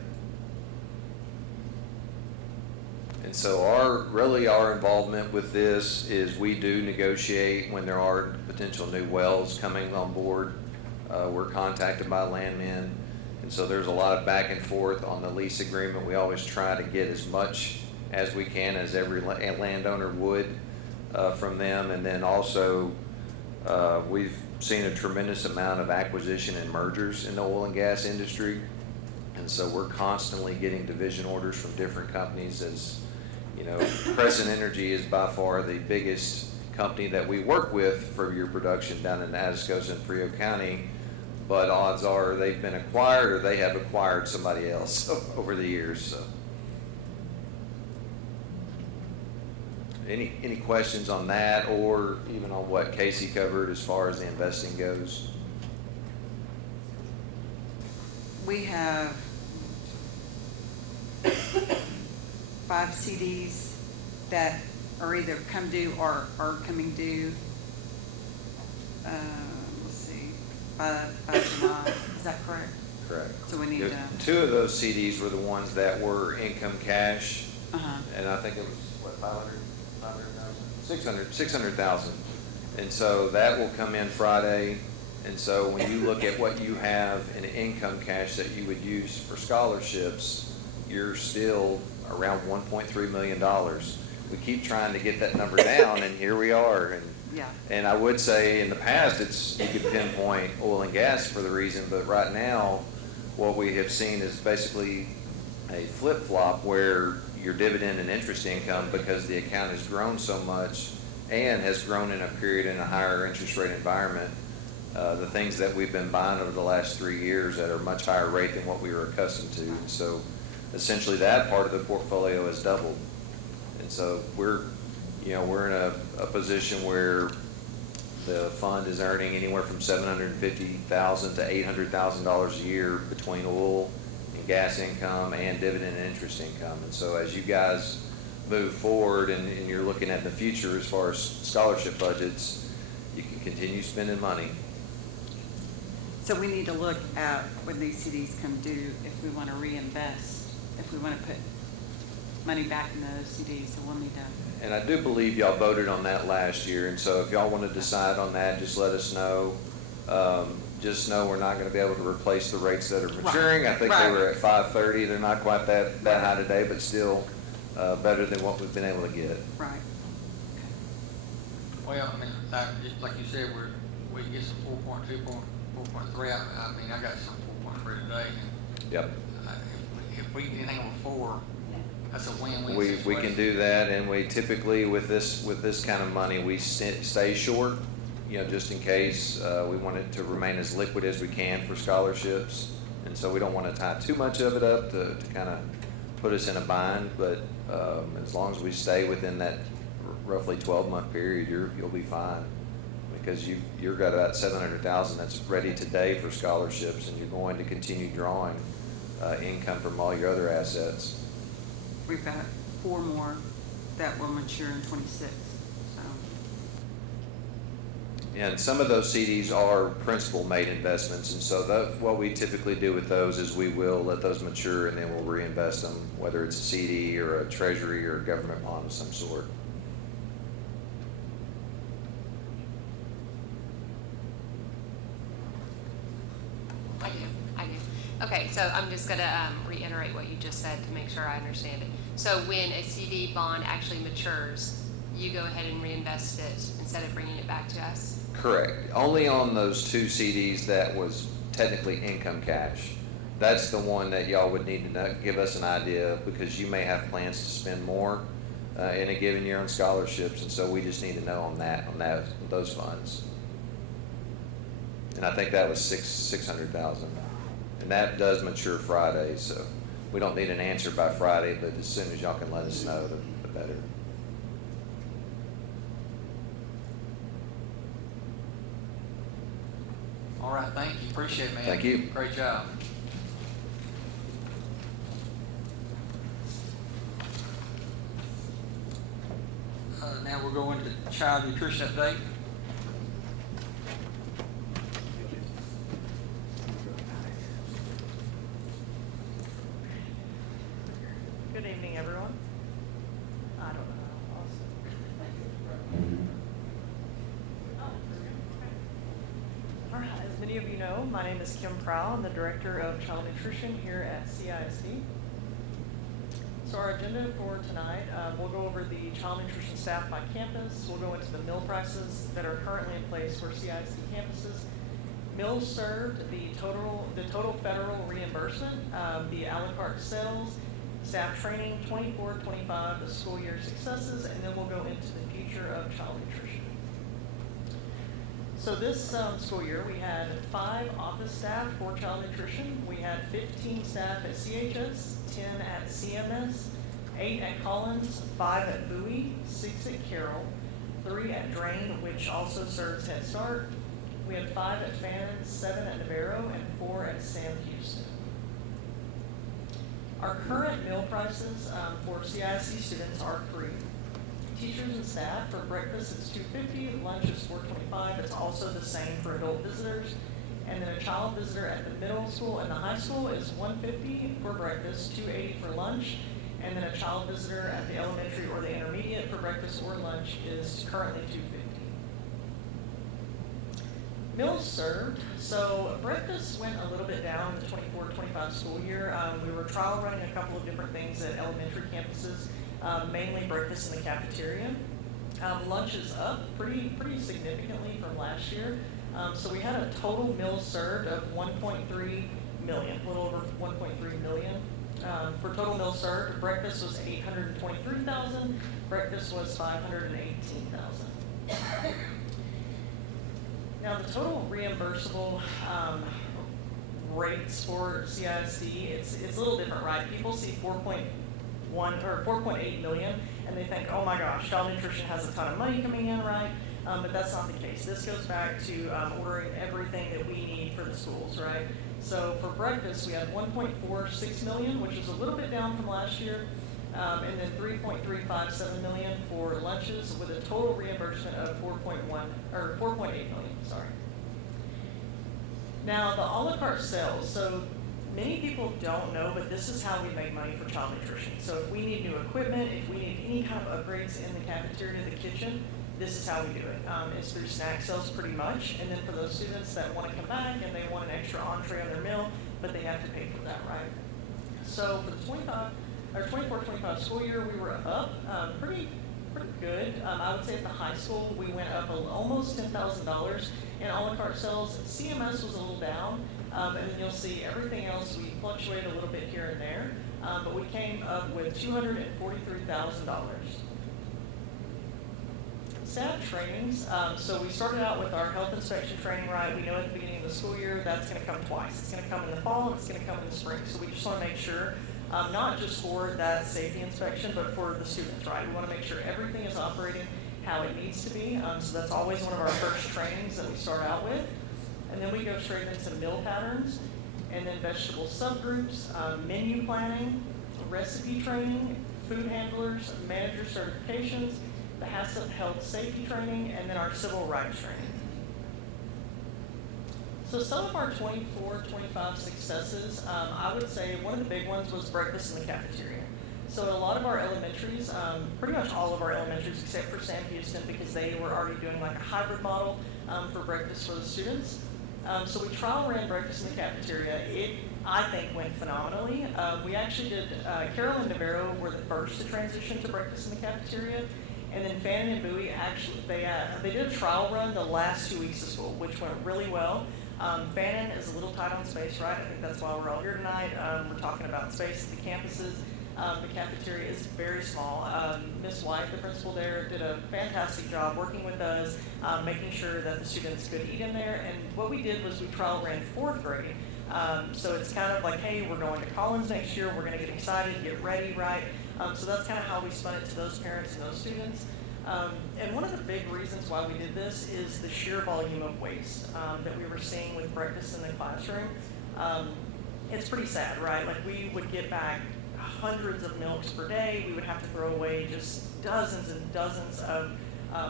And so our involvement with this is we do negotiate when there are potential new wells coming on board. We're contacted by landmen. And so there's a lot of back and forth on the lease agreement. We always try to get as much as we can, as every landowner would, from them. And then also, we've seen a tremendous amount of acquisition and mergers in the oil and gas industry. And so we're constantly getting division orders from different companies. As Crescent Energy is by far the biggest company that we work with for your production down in Atascosa and Frio County. but odds are they've been acquired or they have acquired somebody else over the years, so. Any questions on that, or even on what Casey covered as far as the investing goes? We have 5 CDs that are either come due or are coming due. Let's see, by July, is that correct? Correct. So we need to, 2 of those CDs were the ones that were income cash, uh-huh, and I think it was, what, 600,000. And so that will come in Friday. And so when you look at what you have in income cash that you would use for scholarships, you're still around $1.3 million. We keep trying to get that number down, and here we are. yeah, And I would say in the past, you could pinpoint oil and gas for the reason, but right now, what we have seen is basically a flip-flop where your dividend and interest income, because the account has grown so much and has grown in a period in a higher interest rate environment, the things that we've been buying over the last 3 years at a much higher rate than what we were accustomed to. And so essentially that part of the portfolio has doubled. And so we're in a position where the fund is earning anywhere from $750,000 to $800,000 a year between oil and gas income and dividend and interest income. And so as you guys move forward and you're looking at the future as far as scholarship budgets, you can continue spending money. so we need to look at when these CDs come due, if we want to reinvest, if we want to put money back in those CDs, so we'll need to. And I do believe y'all voted on that last year, and so if y'all want to decide on that, just let us know. Just know we're not going to be able to replace the rates that are maturing. I think they were at 5.30. They're not quite that high today, but still better than what we've been able to get. Right. Well, I mean, just like you said, we can get some 4.2, 4.3. I mean, I got some 4.3 today. And Yep. if we get anything on 4, that's a win-win We situation. can do that, and we typically, with this kind of money, we stay short, just in case. We want it to remain as liquid as we can for scholarships, and so we don't want to tie too much of it up to kind of put us in a bind, but as long as we stay within that roughly 12-month period, you'll be fine, because you've got about $700,000 that's ready today for scholarships, and you're going to continue drawing income from all your other assets. We've got 4 more that will mature in 26, so. And some of those CDs are principal-made investments, and so what we typically do with those is we will let those mature and then we'll reinvest them, whether it's a CD or a treasury or a government bond of some sort. I do. Okay, so I'm just gonna reiterate what you just said to make sure I understand it. So when a CD bond actually matures, you go ahead and reinvest it instead of bringing it back to us? Correct. Only on those 2 CDs that was technically income cash. That's the one that y'all would need to give us an idea, because you may have plans to spend more in a given year on scholarships, and so we just need to know on those funds. And I think that was $600,000. And that does mature Friday, so we don't need an answer by Friday, but as soon as y'all can let us know, the better. All right, thank you. Appreciate it, man. Thank you. Great job. Now we're going to child nutrition update. Good evening, everyone. I don't know. All right, as many of you know, my name is Kim Prowl. I'm the Director of Child Nutrition here at CISD. So our agenda for tonight, we'll go over the child nutrition staff by campus. We'll go into the meal prices that are currently in place for CISD campuses. Meals served, the total federal reimbursement, the a la carte sales, staff training, 24-25, the school year successes, and then we'll go into the future of child nutrition. So this school year, we had 5 office staff for child nutrition. We had 15 staff at CHS, 10 at CMS, 8 at Collins, 5 at Bowie, 6 at Carroll, 3 at Drain, which also serves Head Start. We had 5 at Fannin, 7 at Navarro, and 4 at Sam Houston. Our current meal prices for CISD students are free. Teachers and staff, for breakfast it's $2.50, lunch is $4.25. It's also the same for adult visitors. And then a child visitor at the middle school and the high school is $1.50 for breakfast, $2.80 for lunch. And then a child visitor at the elementary or the intermediate for breakfast or lunch is currently $2.50. Meals served. So breakfast went a little bit down in the 24-25 school year. We were trial running a couple of different things at elementary campuses. Mainly breakfast in the cafeteria. Lunch is up pretty significantly from last year. So we had a total meals served of 1.3 million, a little over 1.3 million. For total meals served, breakfast was 823,000, breakfast was 518,000. Now the total reimbursable rates for CISD, it's a little different, right? People see 4.8 million, and they think, oh my gosh, child nutrition has a ton of money coming in, right? But that's not the case. This goes back to ordering everything that we need for the schools, right? So for breakfast, we had 1.46 million, which is a little bit down from last year, and then 3.357 million for lunches, with a total reimbursement of 4.8 million. Sorry. Now the a la carte sales. So many people don't know, but this is how we make money for child nutrition. So if we need new equipment, if we need any kind of upgrades in the cafeteria, the kitchen, this is how we do it. It's through snack sales pretty much. And then for those students that want to come back and they want an extra entree on their meal, but they have to pay for that, right? So for the 24-25 school year, we were up pretty good. I would say at the high school, we went up almost $10,000 in a la carte sales. CMS was a little down. And then you'll see everything else, we fluctuate a little bit here and there, but we came up with $243,000. Staff trainings, so we started out with our health inspection training, right? We know at the beginning of the school year that's going to come twice. It's going to come in the fall and it's going to come in the spring. So we just want to make sure, not just for that safety inspection, but for the students, right? We want to make sure everything is operating how it needs to be. So that's always one of our first trainings that we start out with. And then we go straight into meal patterns, and then vegetable subgroups, menu planning, recipe training, food handlers, manager certifications, the HACCP health safety training, and then our civil rights training. So some of our 24-25 successes, I would say one of the big ones was breakfast in the cafeteria. So a lot of our elementaries, pretty much all of our elementaries except for Sam Houston, because they were already doing like a hybrid model for breakfast for the students. So we trial ran breakfast in the cafeteria. It, I think, went phenomenally. We actually did, Carroll and Navarro were the first to transition to breakfast in the cafeteria. And then Fannin and Bowie, actually, they did a trial run the last 2 weeks of school, which went really well. Fannin is a little tight on space, right? I think that's why we're all here tonight. We're talking about space at the campuses. The cafeteria is very small. Ms. White, the principal there, did a fantastic job working with us, making sure that the students could eat in there. And what we did was we trial ran 4th grade. So it's kind of like, hey, we're going to Collins next year. We're going to get excited, get ready, right? So that's kind of how we spun it to those parents and those students. And one of the big reasons why we did this is the sheer volume of waste that we were seeing with breakfast in the classroom. It's pretty sad, right? Like we would get back hundreds of milks per day. We would have to throw away just dozens and dozens of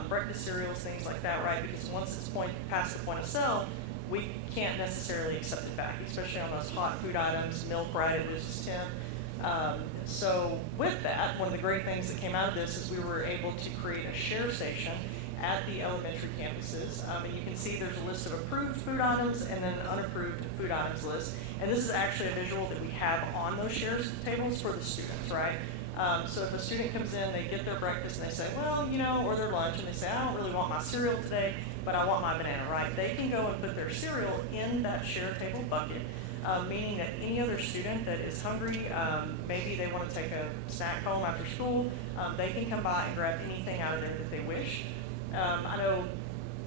breakfast cereals, things like that, right? Because once it's past the point of sale, we can't necessarily accept it back, especially on those hot food items, milk, right? It was just 10. So with that, one of the great things that came out of this is we were able to create a share station at the elementary campuses. And you can see there's a list of approved food items and then an unapproved food items list. And this is actually a visual that we have on those share tables for the students, right? So if a student comes in, they get their breakfast and they say, well, you know, or their lunch, and they say, I don't really want my cereal today, but I want my banana, right? They can go and put their cereal in that share table bucket, meaning that any other student that is hungry, maybe they want to take a snack home after school, they can come by and grab anything out of there that they wish. I know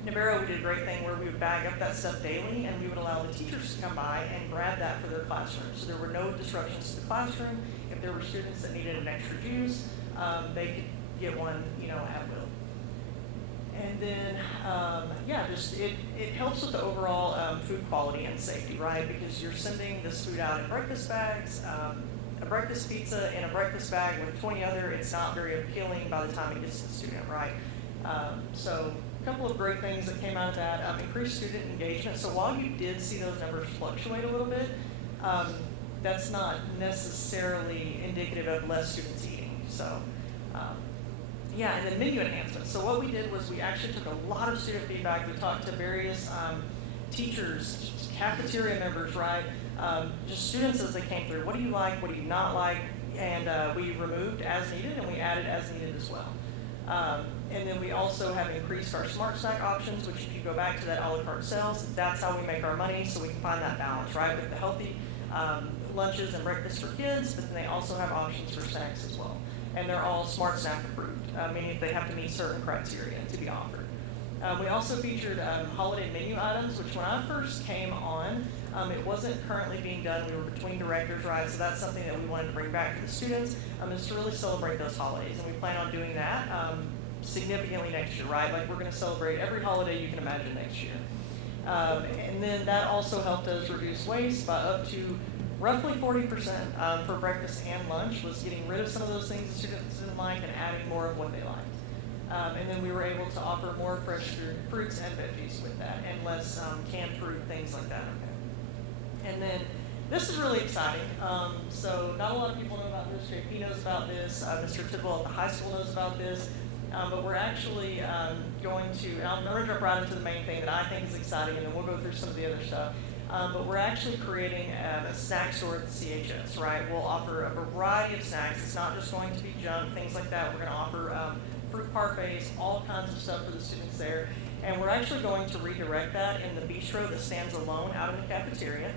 Navarro, we did a great thing where we would bag up that stuff daily, and we would allow the teachers to come by and grab that for their classroom. So there were no disruptions to the classroom. If there were students that needed an extra juice, they could get one, at will. And then, it helps with the overall food quality and safety, right? Because you're sending this food out in breakfast bags. A breakfast pizza in a breakfast bag with 20 other, it's not very appealing by the time it gets to the student, right? So a couple of great things that came out of that, increased student engagement. So while you did see those numbers fluctuate a little bit, that's not necessarily indicative of less students eating. So, and then menu enhancements. So what we did was we actually took a lot of student feedback. We talked to various teachers, cafeteria members, right? Just students as they came through. What do you like? What do you not like? And we removed as needed, and we added as needed as well. And then we also have increased our smart snack options, which if you go back to that a la carte sales, that's how we make our money, so we can find that balance, right? With the healthy lunches and breakfast for kids, but then they also have options for snacks as well. And they're all smart snack approved, meaning they have to meet certain criteria to be offered. We also featured holiday menu items, which when I first came on, it wasn't currently being done. We were between directors, right? So that's something that we wanted to bring back for the students, is to really celebrate those holidays. And we plan on doing that significantly next year, right? Like we're going to celebrate every holiday you can imagine next year. And then that also helped us reduce waste by up to roughly 40% for breakfast and lunch, was getting rid of some of those things the students didn't like and adding more of what they liked. And then we were able to offer more fresh fruits and veggies with that, and less canned fruit, things like that. Okay. And then this is really exciting. So not a lot of people know about this. JP knows about this. Mr. Tidwell at the high school knows about this. But we're actually going to, and I'm going to jump right into the main thing that I think is exciting, and then we'll go through some of the other stuff. But we're actually creating a snack store at the CHS, right? We'll offer a variety of snacks. It's not just going to be junk, things like that. We're going to offer fruit parfaits, all kinds of stuff for the students there. And we're actually going to redirect that in the bistro that stands alone out in the cafeteria.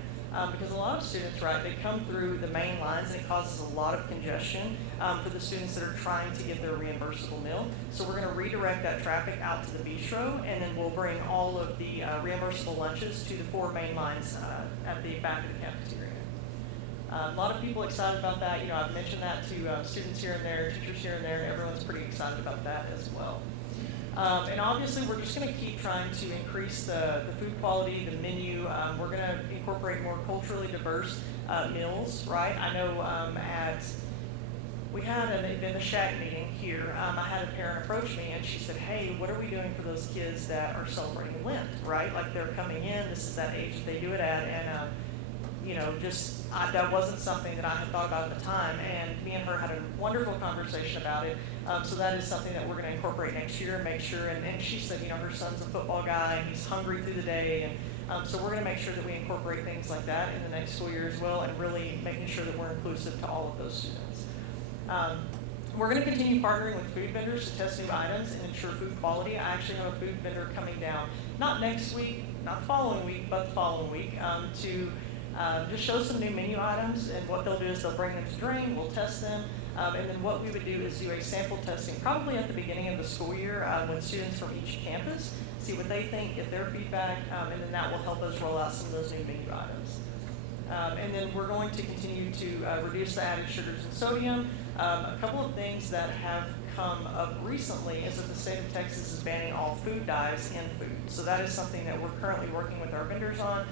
Because a lot of students, right, they come through the main lines and it causes a lot of congestion for the students that are trying to get their reimbursable meal. So we're going to redirect that traffic out to the bistro, and then we'll bring all of the reimbursable lunches to the 4 main lines at the back of the cafeteria. A lot of people excited about that. I've mentioned that to students here and there, teachers here and there, and everyone's pretty excited about that as well. And obviously, we're just going to keep trying to increase the food quality, the menu. We're going to incorporate more culturally diverse meals, right? I know we had an event, a shack meeting here. I had a parent approach me, and she said, hey, what are we doing for those kids that are celebrating Lent, right? Like they're coming in, this is that age that they do it at, and that wasn't something that I had thought about at the time, and me and her had a wonderful conversation about it. So that is something that we're going to incorporate next year and make sure, and she said, her son's a football guy, and he's hungry through the day, and so we're going to make sure that we incorporate things like that in the next school year as well, and really making sure that we're inclusive to all of those students. We're going to continue partnering with food vendors to test new items and ensure food quality. I actually have a food vendor coming down, not next week, not the following week, but the following week, to just show some new menu items. And what they'll do is they'll bring them to Drain, we'll test them, and then what we would do is do a sample testing probably at the beginning of the school year with students from each campus, see what they think, get their feedback, and then that will help us roll out some of those new menu items. And then we're going to continue to reduce the added sugars and sodium. A couple of things that have come up recently is that the state of Texas is banning all food dyes in food. So that is something that we're currently working with our vendors on.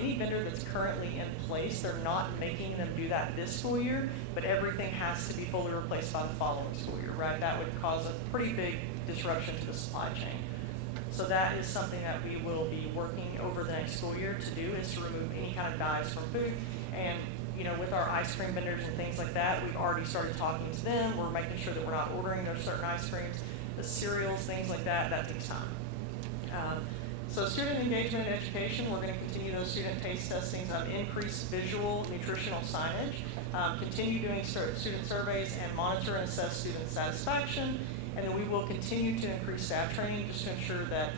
Any vendor that's currently in place, they're not making them do that this school year, but everything has to be fully replaced by the following school year, right? That would cause a pretty big disruption to the supply chain. So that is something that we will be working over the next school year to do, is to remove any kind of dyes from food. And with our ice cream vendors and things like that, we've already started talking to them. We're making sure that we're not ordering those certain ice creams, the cereals, things like that. That takes time. So student engagement and education, we're going to continue those student taste testings, increase visual nutritional signage, continue doing student surveys, and monitor and assess student satisfaction. And then we will continue to increase staff training just to ensure that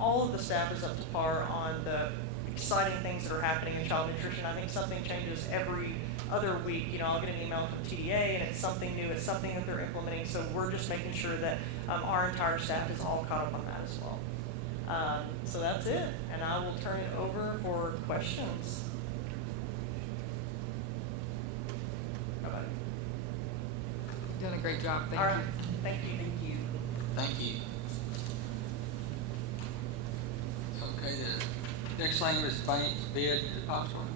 all of the staff is up to par on the exciting things that are happening in child nutrition. I think something changes every other week. I'll get an email from TDA and it's something new, it's something that they're implementing. So we're just making sure that our entire staff is all caught up on that as well. So that's it, and I will turn it over for questions. How about it? Doing a great job, thank All right, you. thank you. Thank you. Okay, the next thing is bank bid depository.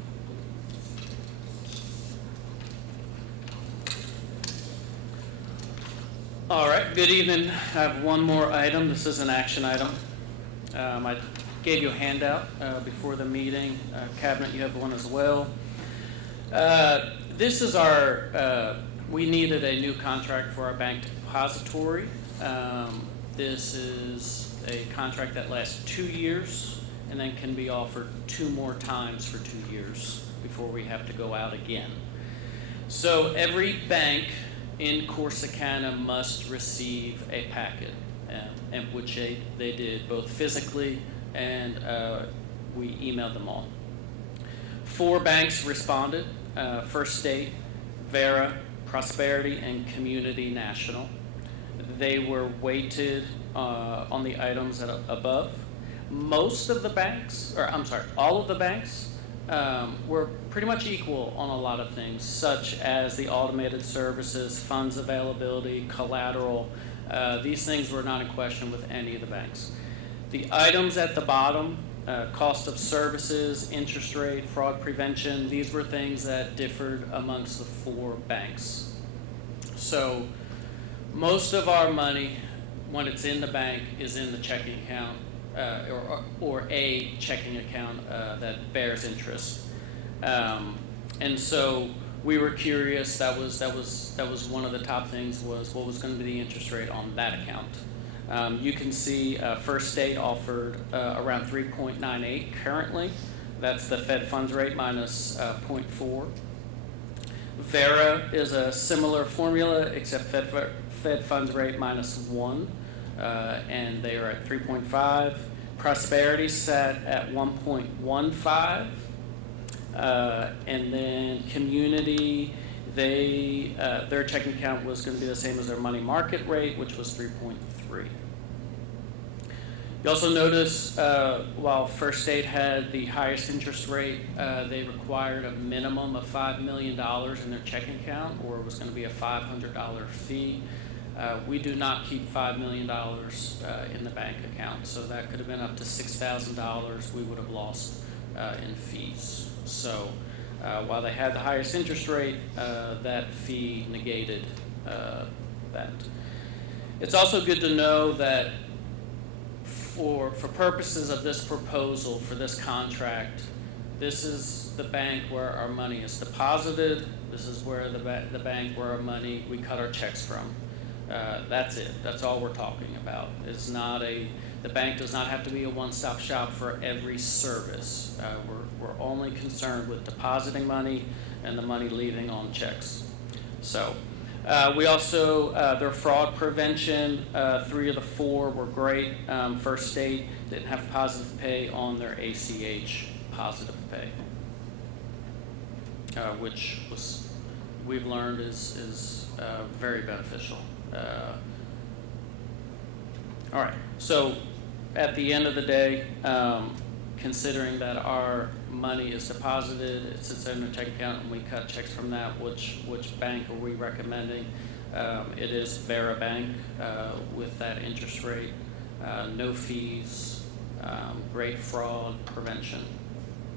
All right, good evening. I have one more item. This is an action item. I gave you a handout before the meeting. Cabinet, you have one as well. This is our, we needed a new contract for our bank depository. This is a contract that lasts 2 years and then can be offered 2 more times for 2 years before we have to go out again. So every bank in Corsicana must receive a packet, and which they did both physically and we emailed them all. 4 banks responded, First State, Vera, Prosperity, and Community National. They were weighted on the items above. Most of the banks, or I'm sorry, all of the banks were pretty much equal on a lot of things, such as the automated services, funds availability, collateral. These things were not in question with any of the banks. The items at the bottom, cost of services, interest rate, fraud prevention, these were things that differed amongst the 4 banks. So most of our money, when it's in the bank, is in the checking account, or a checking account that bears interest. And so we were curious. That was one of the top things, was what was going to be the interest rate on that account. You can see First State offered around 3.98 currently. That's the Fed funds rate minus 0.4. Vera is a similar formula, except Fed funds rate minus 1, and they are at 3.5. Prosperity sat at 1.15, and then Community, their checking account was going to be the same as their money market rate, which was 3.3. You also notice while First State had the highest interest rate, they required a minimum of $5 million in their checking account, or it was going to be a $500 fee. We do not keep $5 million in the bank account, so that could have been up to $6,000 we would have lost in fees. So while they had the highest interest rate, that fee negated that. It's also good to know that for purposes of this proposal, for this contract, this is the bank where our money is deposited. This is where the bank where our money, we cut our checks from. That's it. That's all we're talking about. It's not the bank does not have to be a one-stop shop for every service. We're only concerned with depositing money and the money leaving on checks. So we also, their fraud prevention, 3 of the 4 were great. First State didn't have positive pay on their ACH positive pay, which we've learned is very beneficial. All right, so at the end of the day, considering that our money is deposited, it sits in a check account, and we cut checks from that, which bank are we recommending? It is Vera Bank with that interest rate, no fees, great fraud prevention.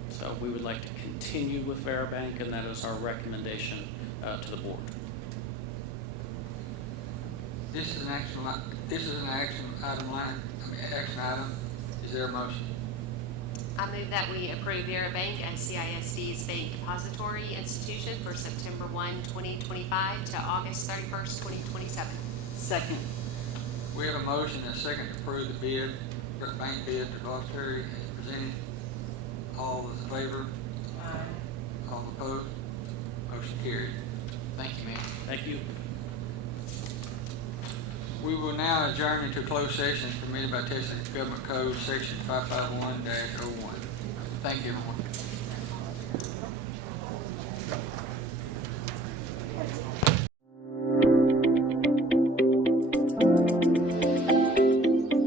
So we would like to continue with Vera Bank, and that is our recommendation to the board. This is an action item. Is there a motion? I move that we approve Vera Bank as CISD's bank depository institution for September 1, 2025 to August 31st, 2027. Second. We have a motion and a second to approve the bid, bank bid depository as presented. All those in favor? Aye. All opposed? Motion carried. Thank you, ma'am. Thank you. We will now adjourn into closed session permitted by Texas Government Code Section 551-01. Thank you, everyone.